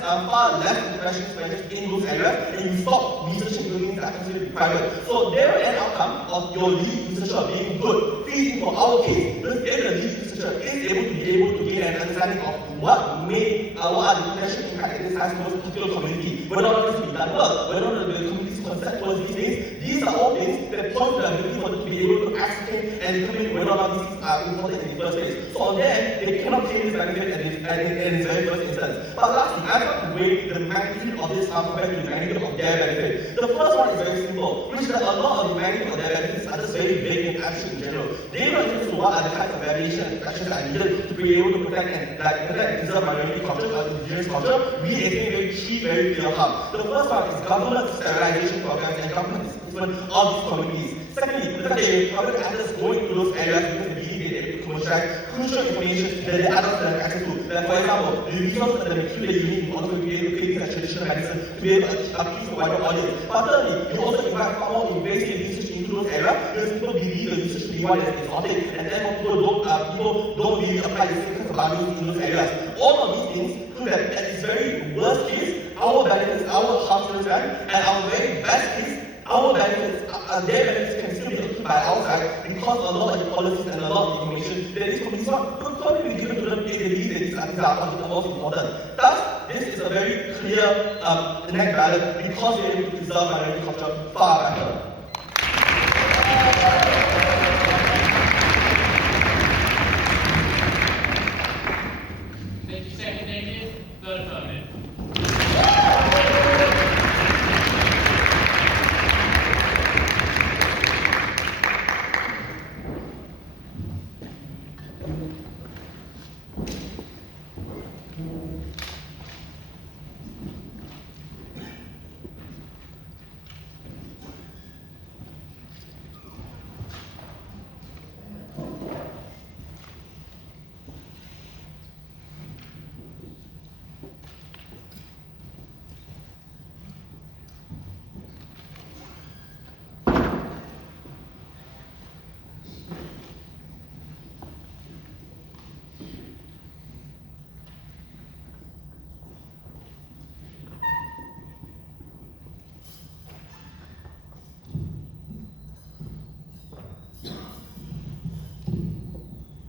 international specialists in those areas, and you stop researching buildings that are considered private. So their end outcome of your lead researcher being good feeds for our case, because if the lead researcher is able to gain an understanding of what are the potential impact that this has towards a particular community, whether or not this will be done well, whether or not the community's consent towards these things, these are all things that point to the ability for them to be able to ascertain and determine whether or not these things are important in the first place. So on their end, they cannot claim this benefit in its very first instance. But lastly, I have to weigh the magnitude of this harm compared to the magnitude of their benefit. The first one is very simple, which is that a lot of the magnitude of their benefits are just very vague and abstract in general. They don't know what are the kinds of variation and actions that are needed to be able to protect and preserve minority culture or indigenous culture. We estimate three very clear harm. The first one is government sterilization programs and government displacement of these communities. Secondly, the fact that they public actors go into those areas because they believe they're able to commercialize crucial information that the others don't have access to. Like for example, the resources and the material that you need in order to be able to create like traditional medicine to be able to appease a wider audience. But thirdly, you also invite far more invasive research into those areas because people believe the research to be one that's exotic, and therefore people don't really apply the same kinds of values in those areas. All of these things prove that at its very worst case, our benefits, our harm to the and our very best case, our benefits, their benefits can still be achieved by our side because a lot of the policies and a lot of the information that these communities could probably be given to them if they believe that these are the most important. Thus, this is a very clear net balance because we are able to preserve minority culture far better. Thank you, second negative, third affirmative.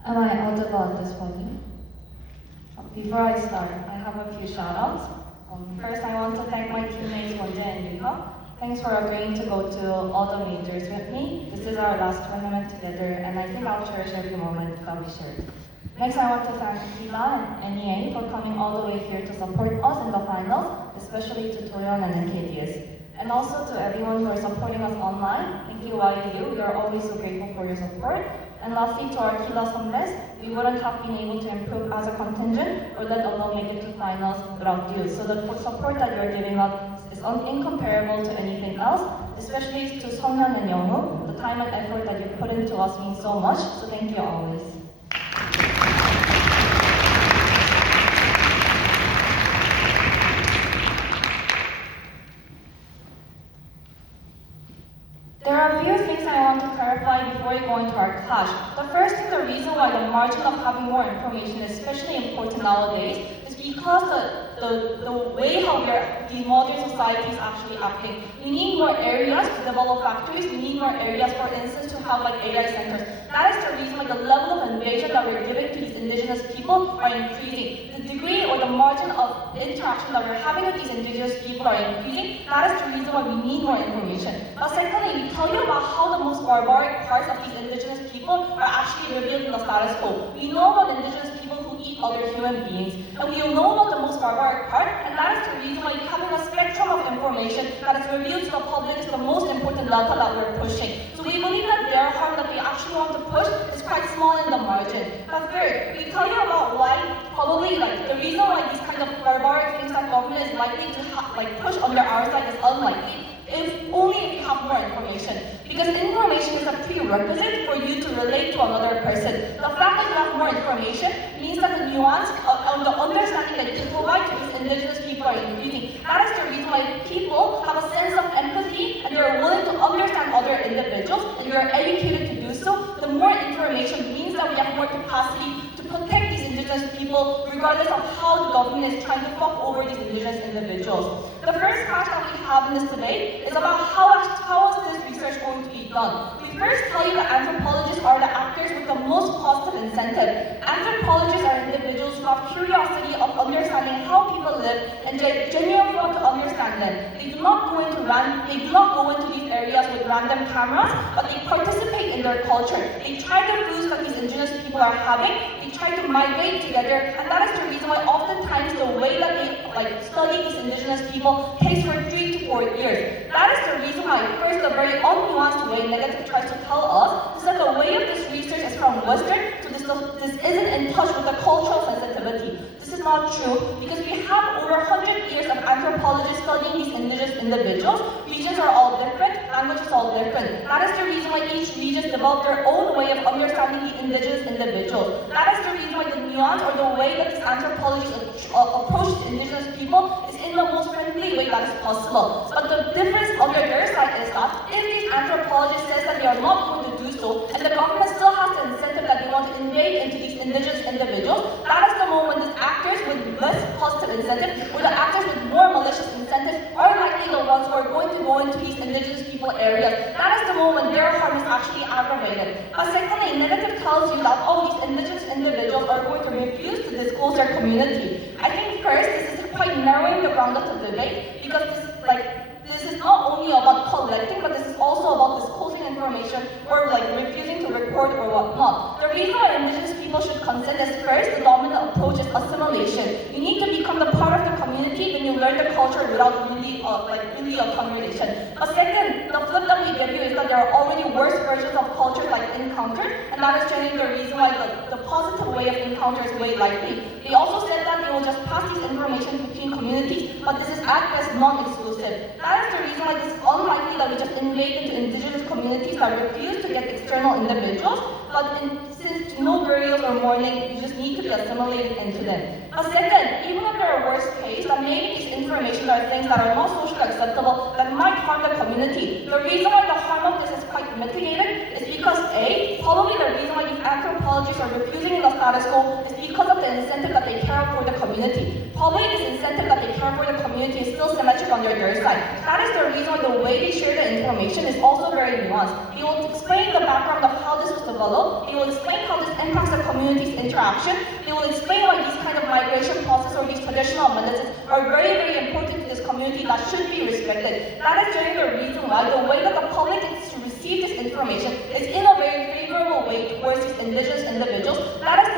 Am I audible at this point? Before I start, I have a few shout-outs. First, I want to thank my teammates Wonjae and Yuhyeok Thanks for agreeing to go to all the majors with me. This is our last tournament together, and I think I'll cherish every moment that we shared. Next, I want to thank Kiba and NEA for coming all the way here to support us in the finals, especially to Toyon and NKDS. And also to everyone who are supporting us online. Thank you, YUU. We are always so grateful for your support. And lastly, to our Kila Somres, we wouldn't have been able to improve as a contingent or let alone make it to finals without you. So the support that you're giving us is incomparable to anything else, especially to Songyun and Youngwoo. The time and effort that you put into us means so much, so thank you always. There are a few things I want to clarify before we go into our clash. The first thing, the reason why the margin of having more information is especially important nowadays is because the way how the modern society is actually acting. We need more areas to develop factories. We need more areas, for instance, to have like AI centers. That is the reason why the level of invasion that we're giving to these indigenous people are increasing. The degree or the margin of interaction that we're having with these indigenous people are increasing. That is the reason why we need more information. But secondly, we tell you about how the most barbaric parts of these indigenous people are actually revealed in the status quo. We know about indigenous people who eat other human beings, and we know about the most barbaric part, and that is the reason why having a spectrum of information that is revealed to the public is the most important data that we're pushing. So we believe that their harm that they actually want to push is quite small in the margin. But third, we tell you about why probably the reason why these kind of barbaric things that government is likely to push under our side is unlikely. Only if you have more information. Because information is a prerequisite for you to relate to another person. The fact that you have more information means that the nuance and the understanding that you provide to these indigenous people are increasing. That is the reason why people have a sense of empathy and they're willing to understand other individuals and you are educated to do so. The more information means that we have more capacity to protect these indigenous people regardless of how the government is trying to fuck over these indigenous individuals. The first part that we have in this debate is about how is this research going to be done. We first tell you that anthropologists are the actors with the most positive incentive. Anthropologists are individuals who have curiosity of understanding how people live and they genuinely want to understand them. They do not go into these areas with random cameras, but they participate in their culture. They try the foods that these indigenous people are having. They try to migrate together, and that is the reason why oftentimes the way that they study these indigenous people takes for 3 to 4 years. That is the reason why, first, the very unnuanced way Negative tries to tell us is that the way of this research is from Western, so this isn't in touch with the cultural sensitivity. This is not true because we have over 100 years of anthropologists studying these indigenous individuals. Regions are all different, languages are all different. That is the reason why each region developed their own way of understanding the indigenous individuals. That is the reason why the nuance or the way that these anthropologists approach indigenous people is in the most friendly way that is possible. But the difference on their side is that if these anthropologists says that they are not going to do so, and the government still has the incentive that they want to invade into these indigenous individuals, that is the moment these actors with less positive incentive, or the actors with more malicious incentives, are likely the ones who are going to go into these indigenous people areas. That is the moment their harm is actually aggravated. But secondly, Negative tells you that all these indigenous individuals are going to refuse to disclose their community. I think first, this is quite narrowing the ground of the debate, because this is not only about collecting, but this is also about disclosing information or refusing to report or whatnot. The reason why indigenous people should consent is first, the dominant approach is assimilation. You need to become the part of the community when you learn the culture without really a conversation. But second, the flip that we give you is that there are already worse versions of culture like encounter, and that is generally the reason why the positive way of encounter is way likely. They also said that they will just pass these information between communities, but this is at best non-exclusive. That is the reason why it's unlikely that we just invade into indigenous communities that refuse to get external individuals, but since no burials or mourning, you just need to be assimilated into them. But second, even if there are worst case, that maybe these information are things that are not socially acceptable, that might harm the community. The reason why the harm of this is quite mitigated is because A, probably the reason why these anthropologists are refusing the status quo is because of the incentive that they care for the community. Probably this incentive that they care for the community is still symmetric on their side. That is the reason why the way they share the information is also very nuanced. They will explain the background of how this was developed. They will explain how this impacts the community's interaction. They will explain why these kind of migration process or these traditional medicines are very, very important to this community that should be respected. That is generally the reason why the way that the public is to receive this information is in a very favorable way towards these indigenous individuals. That is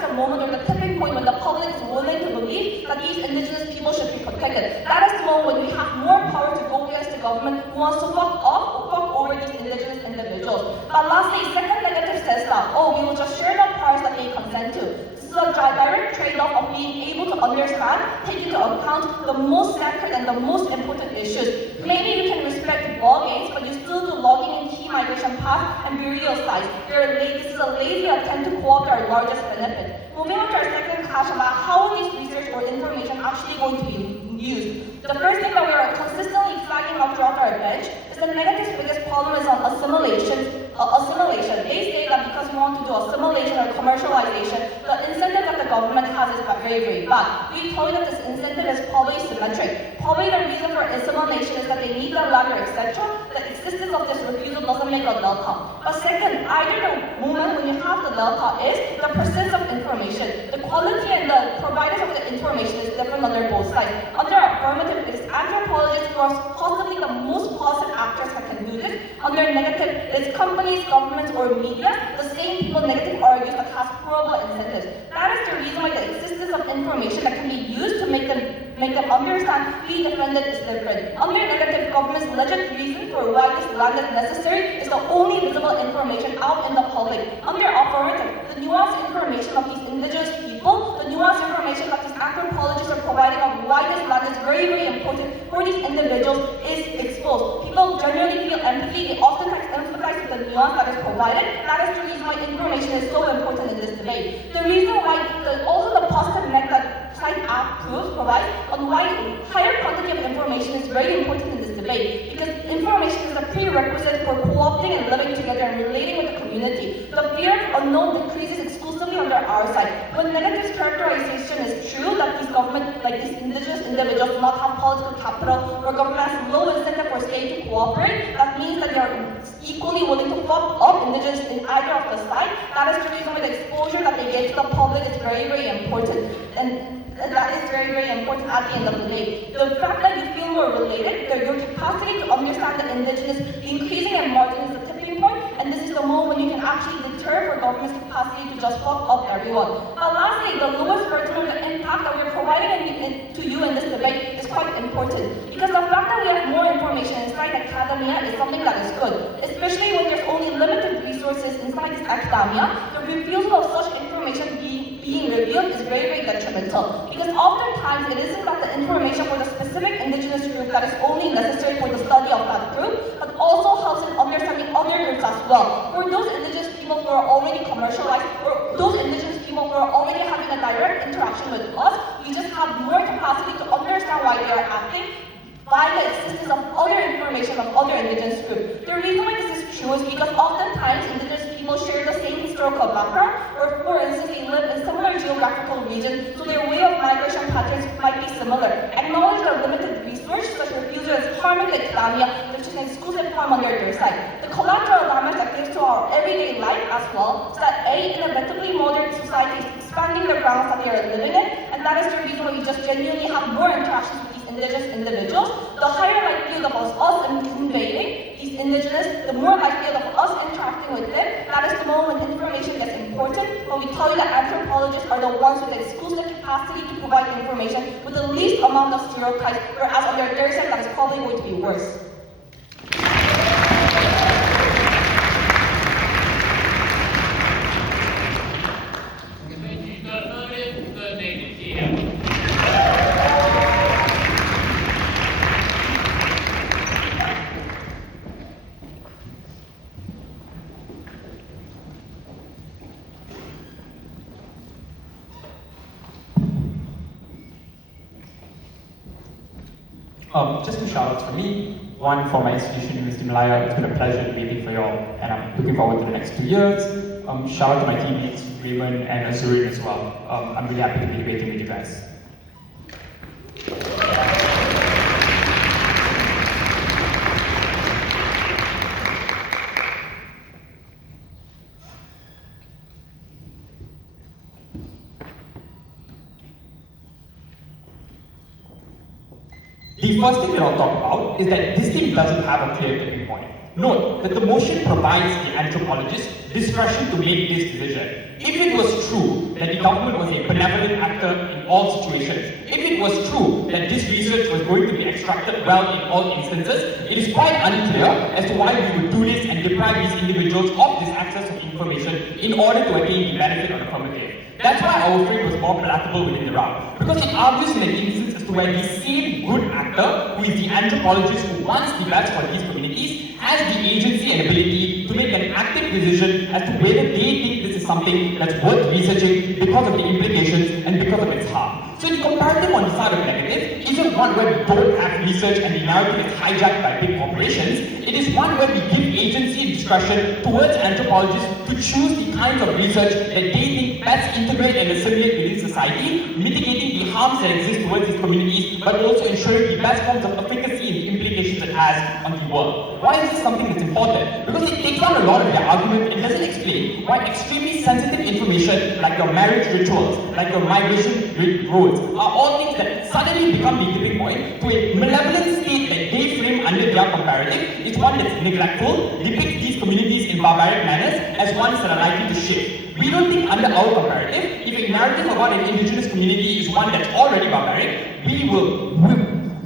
the moment or the tipping point when the public is willing to believe that these indigenous people should be protected. That is the moment when we have more power to go against the government who wants to fuck over these indigenous individuals. But lastly, second negative says that, we will just share the parts that they consent to. This is a direct trade-off of being able to understand, take into account the most sacred and the most important issues. Maybe you can respect ball games, but you still do logging in key migration paths and burial sites. This is a lazy attempt to co-opt our largest benefit. Moving on to our second question about how this research or information actually going to be used. The first thing that we are consistently flagging up throughout our bench is the negative's biggest problem is on assimilation. They say that because we want to do assimilation or commercialization, the incentive that the government has is very, very bad. We tell you that this incentive is probably symmetric. Probably the reason for assimilation is that they need the land or etc. The existence of this refusal doesn't make a delta. But second, either the moment when you have the delta is the presence of information. The quality and the providers of the information is different on their both sides. Under affirmative, it is anthropologists who are possibly the most positive actors that can do this. Under negative, it is companies, governments, or media, the same people negative argues that has horrible incentives. That is the reason why the existence of information that can be used to make them understand being defended is different. Under negative, government's legit reason for why this land is necessary is the only visible information out in the public. Under affirmative, the nuanced information of these indigenous people, the nuanced information that these anthropologists are providing of why this land is very, very important for these individuals is exposed. People generally feel empathy, they oftentimes empathize with the nuance that is provided. That is the reason why information is so important in this debate. The reason why, also the positive net that site app provides on why higher quantity of information is very important in this debate, because information is a prerequisite for co-opting and living together and relating with the community. The fear of unknown decreases exclusively under our side. When negative characterization is true, that these government, like these indigenous individuals do not have political capital, or government has low incentive for state to cooperate, that means that they are equally willing to fuck up indigenous in either of the side. That is the reason why the exposure that they get to the public is very, very important. And that is very, very important at the end of the day. The fact that you feel more related, that your capacity to understand the indigenous increasing and margin is the tipping point, and this is the moment when you can actually deter for government's capacity to just fuck up everyone. But lastly, the lowest version of the impact that we're providing to you in this debate is quite important, because the fact that we have more information inside academia is something that is good, especially when there's only limited resources inside this academia. The refusal of such information being revealed is very, very detrimental, because oftentimes it isn't that the information for the specific indigenous group that is only necessary for the study of that group, but also helps in understanding other groups as well. For those indigenous people who are already commercialized, or those indigenous people who are already having a direct interaction with us, we just have more capacity to understand why they are acting by the existence of other information of other indigenous groups. The reason why this is true is because oftentimes indigenous people share the same historical background, or for instance, they live in similar geographical regions, so their way of migration patterns might be similar. Acknowledge the limited resource, such refusal is harming the academia, which is an exclusive harm on their side. The collateral damage that gives to our everyday life as well is that inevitably modern society is expanding the grounds that they are living in, and that is the reason why we just genuinely have more interactions with these indigenous individuals. The higher likelihood of us invading these indigenous, the more likelihood of us interacting with them. That is the moment when information gets important, but we tell you that anthropologists are the ones with the exclusive capacity to provide information with the least amount of stereotypes, whereas on their side that is probably going to be worse. Thank you. The affirmative, the negative here. Just two shout outs for me. one for my institution, Mr. Malaya. It's been a pleasure debating for y'all, and I'm looking forward to the next 2 years. Shout out to my teammates, Raymond and Azureen as well. I'm really happy to be debating with you guys. The first thing that I'll talk about is that this thing doesn't have a clear tipping point. Note that the motion provides the anthropologist discretion to make this decision. If it was true that the government was a benevolent actor in all situations, if it was true that this research was going to be extracted well in all instances, it is quite unclear as to why we would do this and deprive these individuals of this access of information in order to attain the benefit of affirmative. That's why our frame was more palatable within the round, because it argues in an instance as to where the same good actor, who is the anthropologist who wants the best for these communities, has the agency and ability to make an active decision as to whether they think this is something that's worth researching because of the implications and because of its harm. So the comparative on the side of negative isn't one where we don't have research and the narrative is hijacked by big corporations. It is one where we give agency and discretion towards anthropologists to choose the kinds of research that they think best integrate and assimilate within society, mitigating the harms that exist towards these communities, but also ensuring the best forms of efficacy and the implications it has on the world. Why is this something that's important? Because it takes on a lot of their argument and doesn't explain why extremely sensitive information like your marriage rituals, like your migration roads, are all things that suddenly become the tipping point to a malevolent state that they frame under their comparative. It's one that's neglectful, depicts these communities in barbaric manners as ones that are likely to shift. We don't think under our comparative, if a narrative about an indigenous community is one that's already barbaric, we will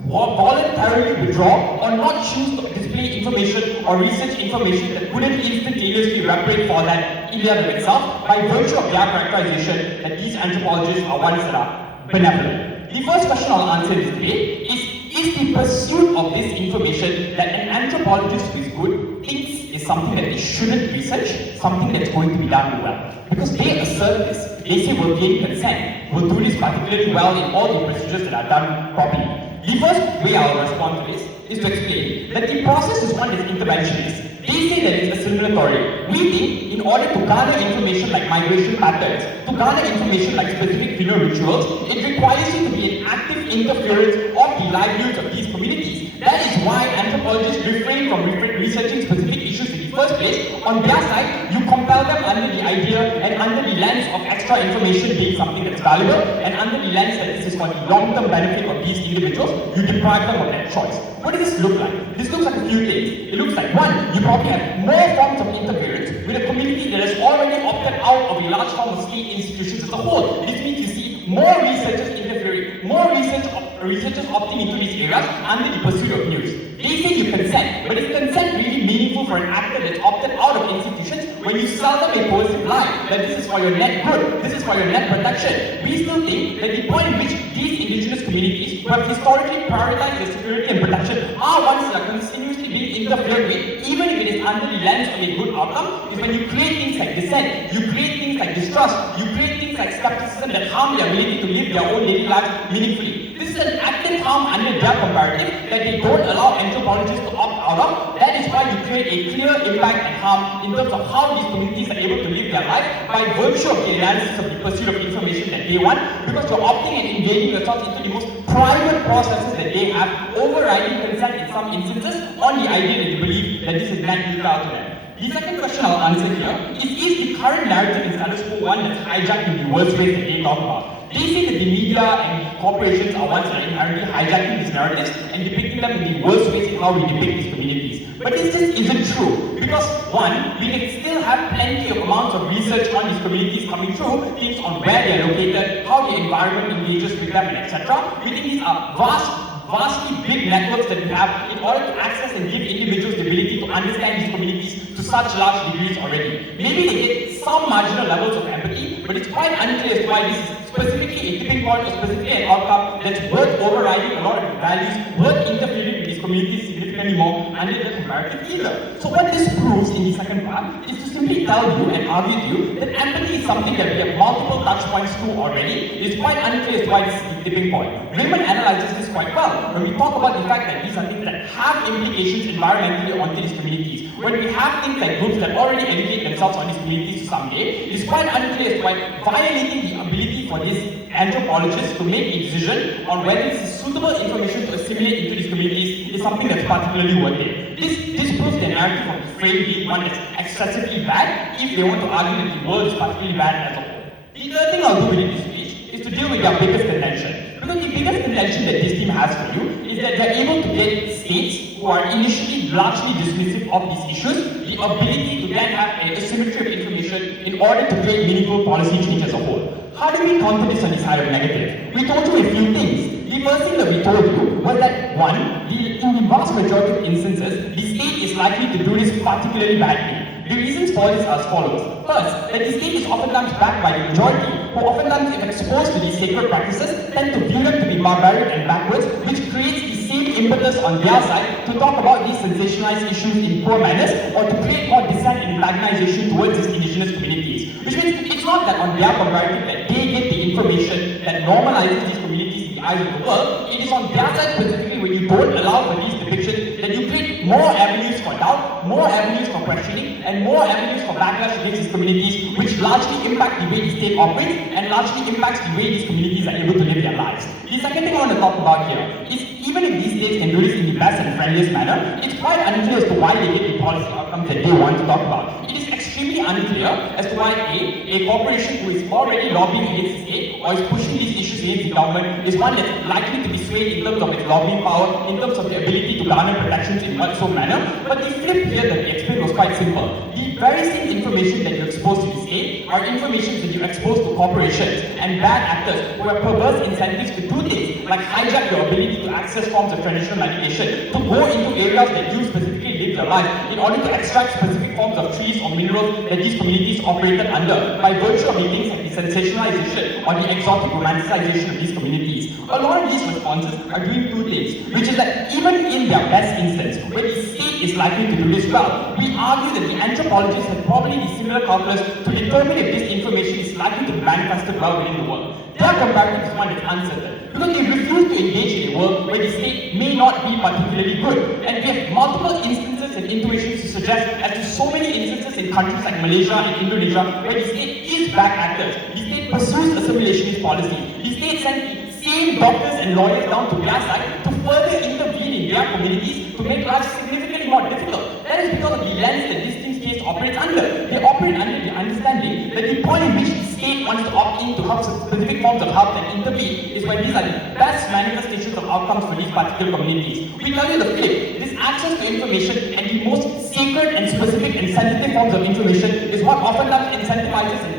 voluntarily withdraw or not choose to display information or research information that couldn't instantaneously reparate for that in and of itself by virtue of their characterization that these anthropologists are ones that are benevolent. The first question I'll answer in this debate is the pursuit of this information that an anthropologist who is good thinks is something that they shouldn't research, something that's going to be done well. Because they assert this, they say we'll gain consent, we'll do this particularly well in all the procedures that are done properly. The first way I'll respond to this is to explain that the process is one that's interventionist. They say that it's assimilatory. We think in order to garner information like migration patterns, to garner information like specific funeral rituals, it requires you to be an active interference of the livelihoods of these communities. That is why anthropologists refrain from researching specific issues in the first place. On their side, you compel them under the idea and under the lens of extra information being something that's valuable, and under the lens that this is for the long-term benefit of these individuals, you deprive them of that choice. What does this look like? This looks like a few things. It looks like, one, you probably have more forms of interference with a community that has already opted out of a large form of state institutions as a whole. This means you see more researchers interfering, more researchers opting into these areas under the pursuit of news. They say you consent, but is consent really meaningful for an actor that's opted out of institutions when you sell them a coercive lie that this is for your net good, this is for your net protection? We still think that the point in which these indigenous communities who have historically prioritized their security and protection are ones that are continuously being interfered with, even if it is under the lens of a good outcome, is when you create things like dissent, you create things like distrust, you create things like skepticism that harm their ability to live their own daily lives meaningfully. This is an active harm under their comparative that they don't allow anthropologists to opt out of. That is why you create a clear impact and harm in terms of how these communities are able to live their life by virtue of the analysis of the pursuit of information that they want, because you're opting and engaging yourself into the most private processes that they have, overriding consent in some instances on the idea that you believe that this is meant to out to them. The second question I'll answer here is the current narrative in status quo one that's hijacked in the worst ways that they talk about? They say that the media and the corporations are ones that are inherently hijacking these narratives and depicting them in the worst ways in how we depict these communities. But this just isn't true, because one, we can still have plenty of amounts of research on these communities coming through, things on where they are located, how the environment engages with them, and etc. We think these are vastly big networks that we have in order to access and give individuals the ability to understand these communities, to such large degrees already. Maybe they get some marginal levels of empathy, but it's quite unclear as to why this is specifically a tipping point or specifically an outcome that's worth overriding a lot of the values, worth interfering with these communities significantly more under the comparative either. So what this proves in the second part is to simply tell you and argue to you that empathy is something that we have multiple touch points to already. It is quite unclear as to why this is the tipping point. Raymond analyzes this quite well when we talk about the fact that these are things that have implications environmentally onto these communities. When we have things like groups that already educate themselves on these communities to some day, it is quite unclear as to why violating the ability for these anthropologists to make a decision on whether this is suitable information to assimilate into these communities is something that's particularly worth it. This proves the narrative of the frame being one that's excessively bad if they want to argue that the world is particularly bad as a whole. The third thing I'll do within this speech is to deal with their biggest contention. Because the biggest contention that this team has for you is that they're able to get states who are initially largely dismissive of these issues the ability to then have a asymmetry of information in order to create meaningful policy change as a whole. How do we counter this on the side of negative? We told you a few things. The first thing that we told you was that one, in the vast majority of instances, the state is likely to do this particularly badly. The reasons for this are as follows. First, that the state is oftentimes backed by the majority, who oftentimes, if exposed to these sacred practices, tend to view them to be barbaric and backwards, which creates the same impetus on their side to talk about these sensationalized issues in poor manners, or to create more dissent and antagonization towards these indigenous communities. Which means it's not that on their comparative that they get the information that normalizes these communities in the eyes of the world. It is on their side specifically when you don't allow for these depictions that you create more avenues for doubt, more avenues for questioning, and more avenues for backlash against these communities, which largely impact the way the state operates and largely impacts the way these communities are able to live their lives. The second thing I want to talk about here is even if these states can do this in the best and friendliest manner, it's quite unclear as to why they get the policy outcomes that they want to talk about. It is extremely unclear as to why a corporation who is already lobbying against the state or is pushing these issues against the government is one that's likely to be swayed in terms of its lobbying power, in terms of the ability to garner protections in what so manner. But the flip here that we explained was quite simple. The very same information that you expose to the state are information that you expose to corporations and bad actors who have perverse incentives to do things like hijack your ability to access forms of traditional medication, to go into areas that you specifically live your life in order to extract specific forms of trees or minerals that these communities operated under by virtue of the things like the sensationalization or the exotic romanticization of these communities. A lot of these responses are doing two things, which is that even in their best instance, where the state is likely to do this well, we argue that the anthropologists have probably the similar calculus to determine if this information is likely to be manifested well within the world. Their comparative is one that's uncertain, because they refuse to engage in a world where the state may not be particularly good. And we have multiple instances and intuitions to suggest as to so many instances in countries like Malaysia and Indonesia where the state is bad actors. The state pursues assimilationist policies. The state sends the same doctors and lawyers down to their side to further intervene in their communities to make life significantly more difficult. That is because of the lens that this team's case operates under. They operate under the understanding that the point in which the state wants to opt in to help specific forms of help and intervene is when these are the best manifestations of outcomes for these particular communities. We tell you the flip. This access to information and the most sacred and specific and sensitive forms of information is what oftentimes incentivizes an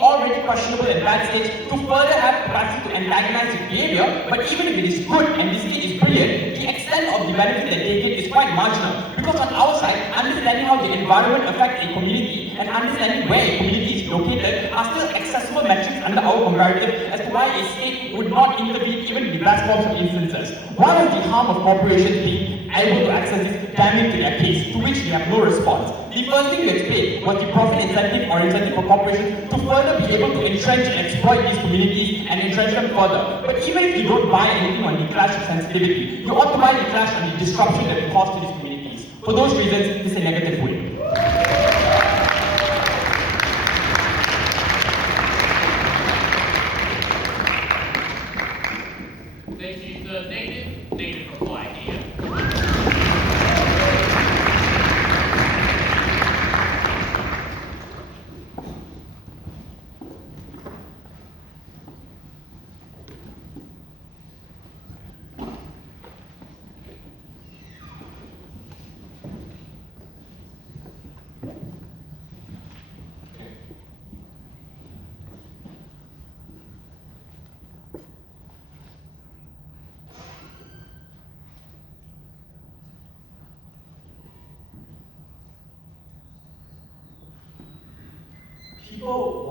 already questionable and bad states to further have capacity to antagonize its behavior. But even if it is good and the state is brilliant, the extent of the benefit that they get is quite marginal. Because on our side, understanding how the environment affects a community and understanding where a community is located are still accessible metrics under our comparative as to why a state would not intervene even in the best forms of instances. One of the harm of corporations being able to access this damning to their case, to which we have no response. The first thing we explained was the profit incentive or incentive for corporations to further be able to entrench and exploit these communities and entrench them further. But even if you don't buy anything on the clash of sensitivity, you ought to buy the clash on the disruption that it causes to these communities. For those reasons, this is a negative win. Thank you. The negative reply here. People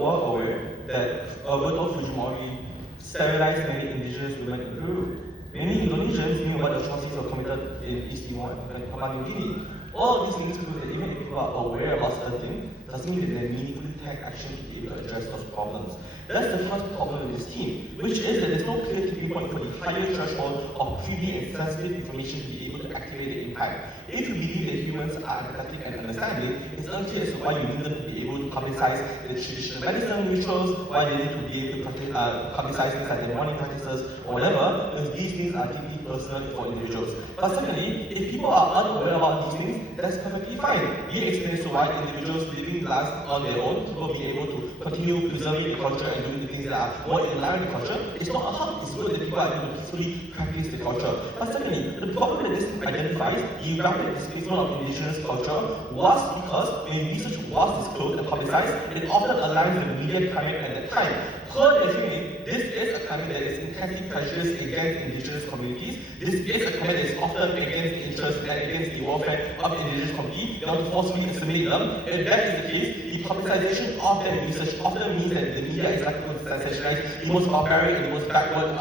were aware that Alberto Fujimori sterilized many indigenous women in Peru. Many Indonesians knew what atrocities were committed in East Timor and Papua New Guinea. All of these things prove that even if people are aware about certain things, doesn't mean that they meaningfully take action to be able to address those problems. That's the first problem with this team, which is that there's no clear tipping point for the higher threshold of privy and sensitive information to be able to activate the impact. If you believe that humans are empathetic and understanding, it's unclear as to why you need them to be able to publicize the traditional medicine rituals, why they need to be able to publicize things like their mourning practices or whatever, because these things are deeply personal for individuals. But secondly, if people are unaware about these things, that's perfectly fine. We experience to why individuals living lives on their own will be able to continue preserving the culture and doing the things that are more in line with the culture. It's not a harm, it's good that people are able to peacefully practice the culture. But secondly, the problem that this identifies, the rapid displacement of indigenous culture, was because when research was disclosed and publicized, it often aligns with the media climate at that time. Per definition, this is a climate that is intensely prejudiced against indigenous communities. This is a climate that is often against the interests and against the welfare of the indigenous community. They want to forcefully assimilate them. If that is the case, the publicization of that research often means that the media is likely to sensationalize the most barbaric and the most backward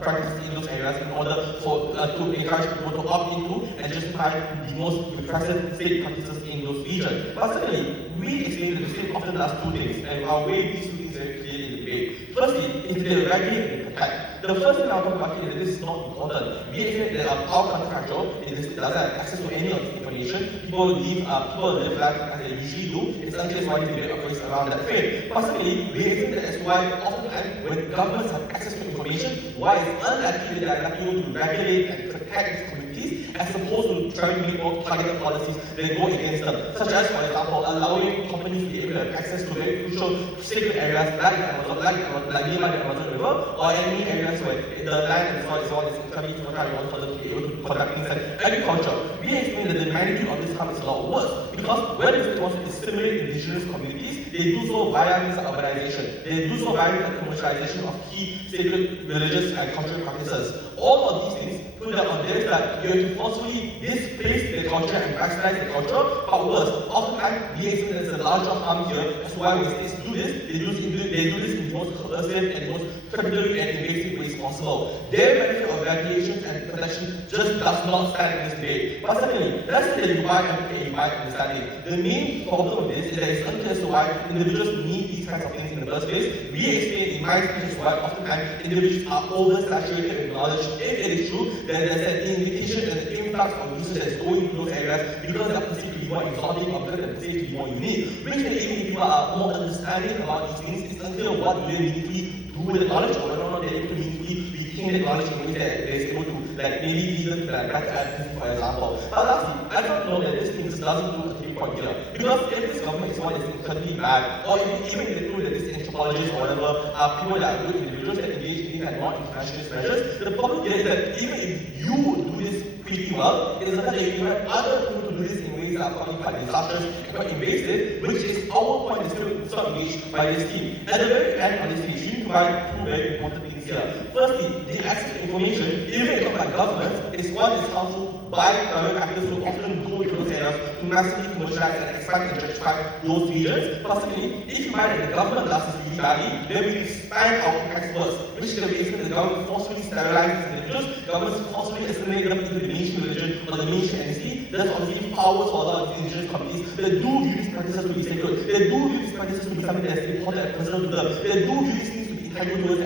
practices in those areas in order to encourage people to opt into and justify the most repressive state practices in those regions. But secondly, we experience that the state often does two things, and our way these two things very clearly in the debate. Firstly, is they regulate and protect. The first thing I'll talk about here is that this is not important. We experience that our counterfactual doesn't have access to any of this information. People live life as they usually do. It's unclear why this debate operates around that frame. Possibly, we experience that as why oftentimes when governments have access to information, why it's unlikely that they are likely to regulate and protect these communities as opposed to trying to make more targeted policies that go against them, such as, for example, allowing companies to be able to have access to very crucial sacred areas like Amazon, like nearby the Amazon River, or any areas where the land and soil is incredibly fertile for them to be able to conduct things like agriculture. We explain that the magnitude of this harm is a lot worse because when it wants to stimulate indigenous communities, they do so via this urbanization. They do so via the commercialization of key sacred religious and cultural practices. All of these things put that on their side, you have to forcefully displace the culture and maximize the culture, but worse, oftentimes we explain that there's a larger harm here as to why when states do this, they do this in the most coercive and most predatory and invasive ways possible. Their benefit of regulations and protection just does not stand in this debate. But secondly, let's say that you buy understanding. The main problem with this is that it's unclear as to why individuals need these kinds of things in the first place. We explain in my speech as why oftentimes individuals are oversaturated with knowledge. If it is true, then there's an invitation and an influx of research that's going into those areas because they're perceived to be more exotic or because they're perceived to be more unique. Which means even if people are more understanding about these things, it's unclear what do they meaningfully do with the knowledge or whether or not they're able to meaningfully retain the knowledge in ways that they're able to maybe lead them to better advocacy, for example. But lastly, I don't know that this thing just doesn't do a tipping point here. Because if this government is one that's incredibly bad, or even if they prove that these anthropologists or whatever are people that are good individuals that engage in these kind of non-interventionist measures, the problem here is that even if you do this pretty well, it is not that you have other people to do this in ways that are probably quite disastrous and quite invasive, which is our point is still engaged by this team. At the very end of this speech, you need to provide two very important things here. Firstly, the access to information, even if not by government, is one that's counseled by private actors who often go into those areas to massively commercialize and expand and gentrify those regions. Possibly, if you find that the government does this really badly, then we expand our impacts first, which is the reason that the government forcefully sterilizes individuals, governments forcefully assimilate them into the mainstream religion or the mainstream entity. That's obviously powers for a lot of these indigenous communities that do view these practices to be sacred. They do view these practices to be something that's important and personal to them. They do view these things to be integral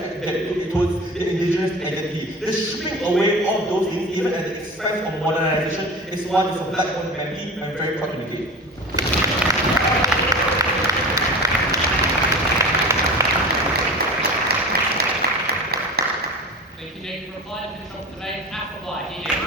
towards the indigenous identity. The stripping away of those things, even at the expense of modernization, is one that's a black owned family and I'm very proud to negate. Thank you, Nick. Reply to finish off the debate. Apply here.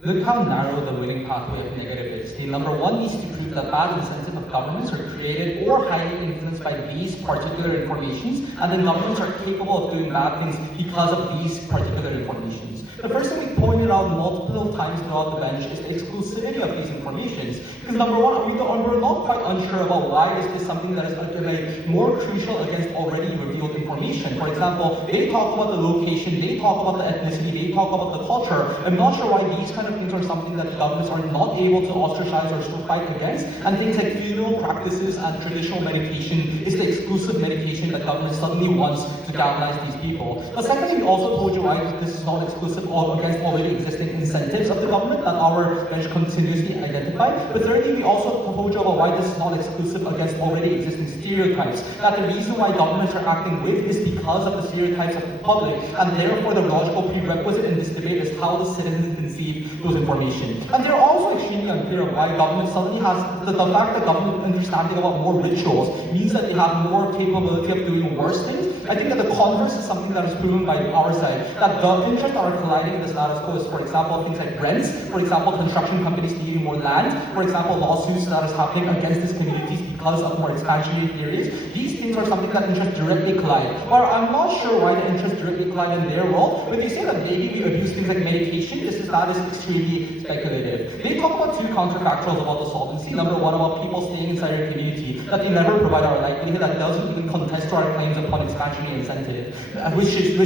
Look how narrow the winning pathway of negative is. The number one needs to prove that bad incentives of governments are created or highly influenced by these particular informations, and then governments are capable of doing bad things because of these particular informations. The first thing we pointed out multiple times throughout the bench is the exclusivity of these informations. Because number one, we're not quite unsure unsure about why is this something that is more crucial against already revealed information. For example, they talk about the location, they talk about the ethnicity, they talk about the culture. I'm not sure why these kind of things are something that governments are not able to ostracize or still fight against, and things like funeral practices and traditional medication is the exclusive medication that government suddenly wants to galvanize these people. But secondly, we also told you why this is not exclusive or against already existing incentives of the government that our bench continuously identify. But thirdly, we also told you about why this is not exclusive against already existing stereotypes. That the reason why governments are acting with is because of the stereotypes of the public, and therefore the logical prerequisite in this debate is how the citizens conceive those information. And they're also extremely unclear of why government suddenly has the fact that government understanding about more rituals means that they have more capability of doing worse things. I think that the converse is something that is proven by our side, that the interests that are colliding in the status quo is, for example, things like rents, for example, construction companies needing more land, for example, lawsuits that is happening against these communities because of more expansionary theories. These things are something that interests directly collide. Or I'm not sure why the interests directly collide in their world, but they say that maybe we abuse things like medication. That is extremely speculative. They talk about two counterfactuals about the solvency. Number one, about people staying inside our community, that they never provide our likelihood, that doesn't even contest to our claims upon expansionary incentive, which is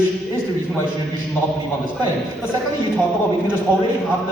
the reason why you should not believe on this claim. But secondly, you talk about we can just already have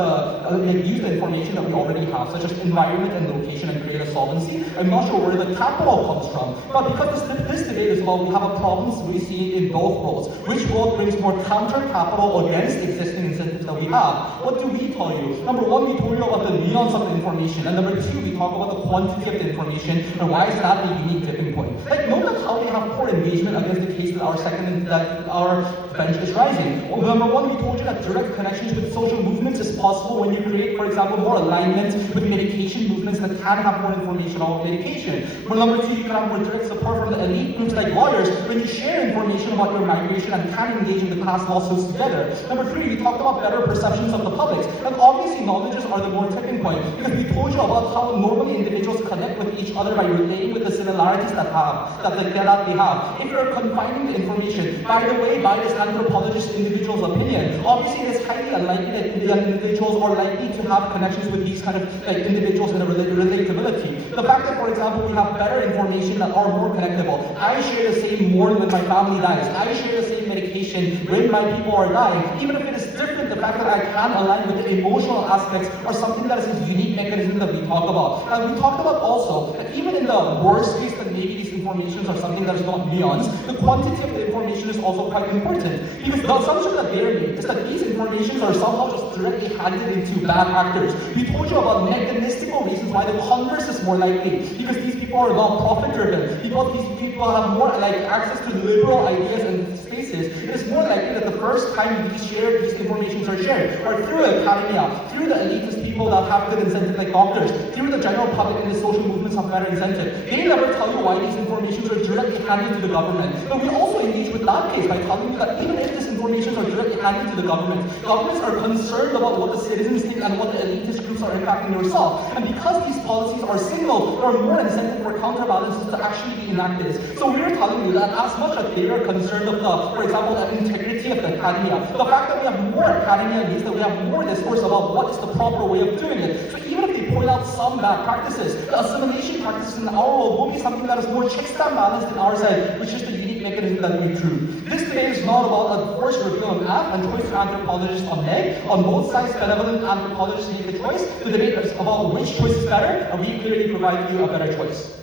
use the information that we already have, such as environment and location, and create a solvency. I'm not sure where the capital comes from, but because this debate is about we have a problem we see in both worlds. Which world brings more counter capital against existing incentives that we have? What do we tell you? Number one, we told you about the nuance of the information, and number two, we talk about the quantity of the information and why is that a unique tipping point. Like, notice how they have poor engagement against the case that our bench is rising. Well, number one, we told you that direct connections with social movements is possible when you create, for example, more alignment with medication movements that can have more information on medication. Well, number two, you can have more direct support from the elite groups like lawyers when you share information about your migration and can engage in the class lawsuits together. Number three, we talked about better perceptions of the public. And obviously, knowledges are the more tipping point, because we told you about how normally individuals connect with each other by relating with the similarities that they have. If you're confining the information, by the way, by this anthropologist individual's opinion, obviously it is highly unlikely that individuals are likely to have connections with these kind of individuals in a relatability. The fact that, for example, we have better information that are more connectable. I share the same mourning when my family dies. I share the same medication when my people are dying. Even if it is different, the fact that I can align with the emotional aspects are something that is a unique mechanism that we talk about. And we talked about also that even in the worst case that maybe these informations are something that is not nuanced, the quantity of the information is also quite important. Because the assumption that they made is that these informations are somehow just directly handed into bad actors. We told you about mechanistical reasons why the converse is more likely. Because these people are not profit driven. Because these people have more access to liberal ideas and spaces. It is more likely that the first time these informations are shared are through academia, through the elitist people that have good incentive like doctors, through the general public and the social movements have better incentive. They never tell you why these informations are directly handed to the government. But we also engage with that case by telling you that even if these informations are directly handed to the government, governments are concerned about what the citizens think and what the elitist groups are impacting yourself. And because these policies are signaled, there are more incentive for counterbalances to actually be enacted. So we are telling you that as much as they are concerned of for example, the integrity of the academia, the fact that we have more academia means that we have more discourse about what is the proper way of doing it. So even if they point out some bad practices, the assimilation practices in our world will be something that is more checks and balances in our side, which is the unique mechanism that we drew. This debate is not about a forced reveal on F and choice for anthropologists on neg. On both sides, benevolent anthropologists make a choice. The debate is about which choice is better, and we clearly provide you a better choice.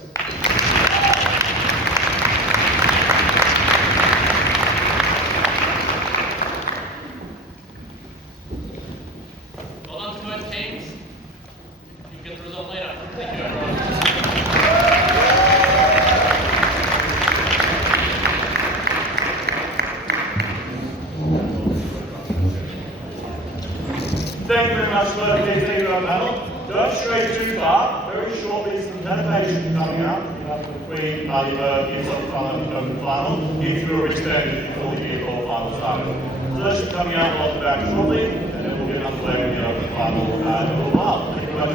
Well done to both teams. You can get the result later. Thank you, everyone. Thank you very much for the PhD panel. Don't stray too far. Very shortly, some meditation coming up between the ESL final. If you're returning before the year 4 final started. So those are coming up, welcome back shortly, and then we'll get underway with the final in a little while. Thank you very much,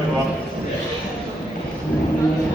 everyone.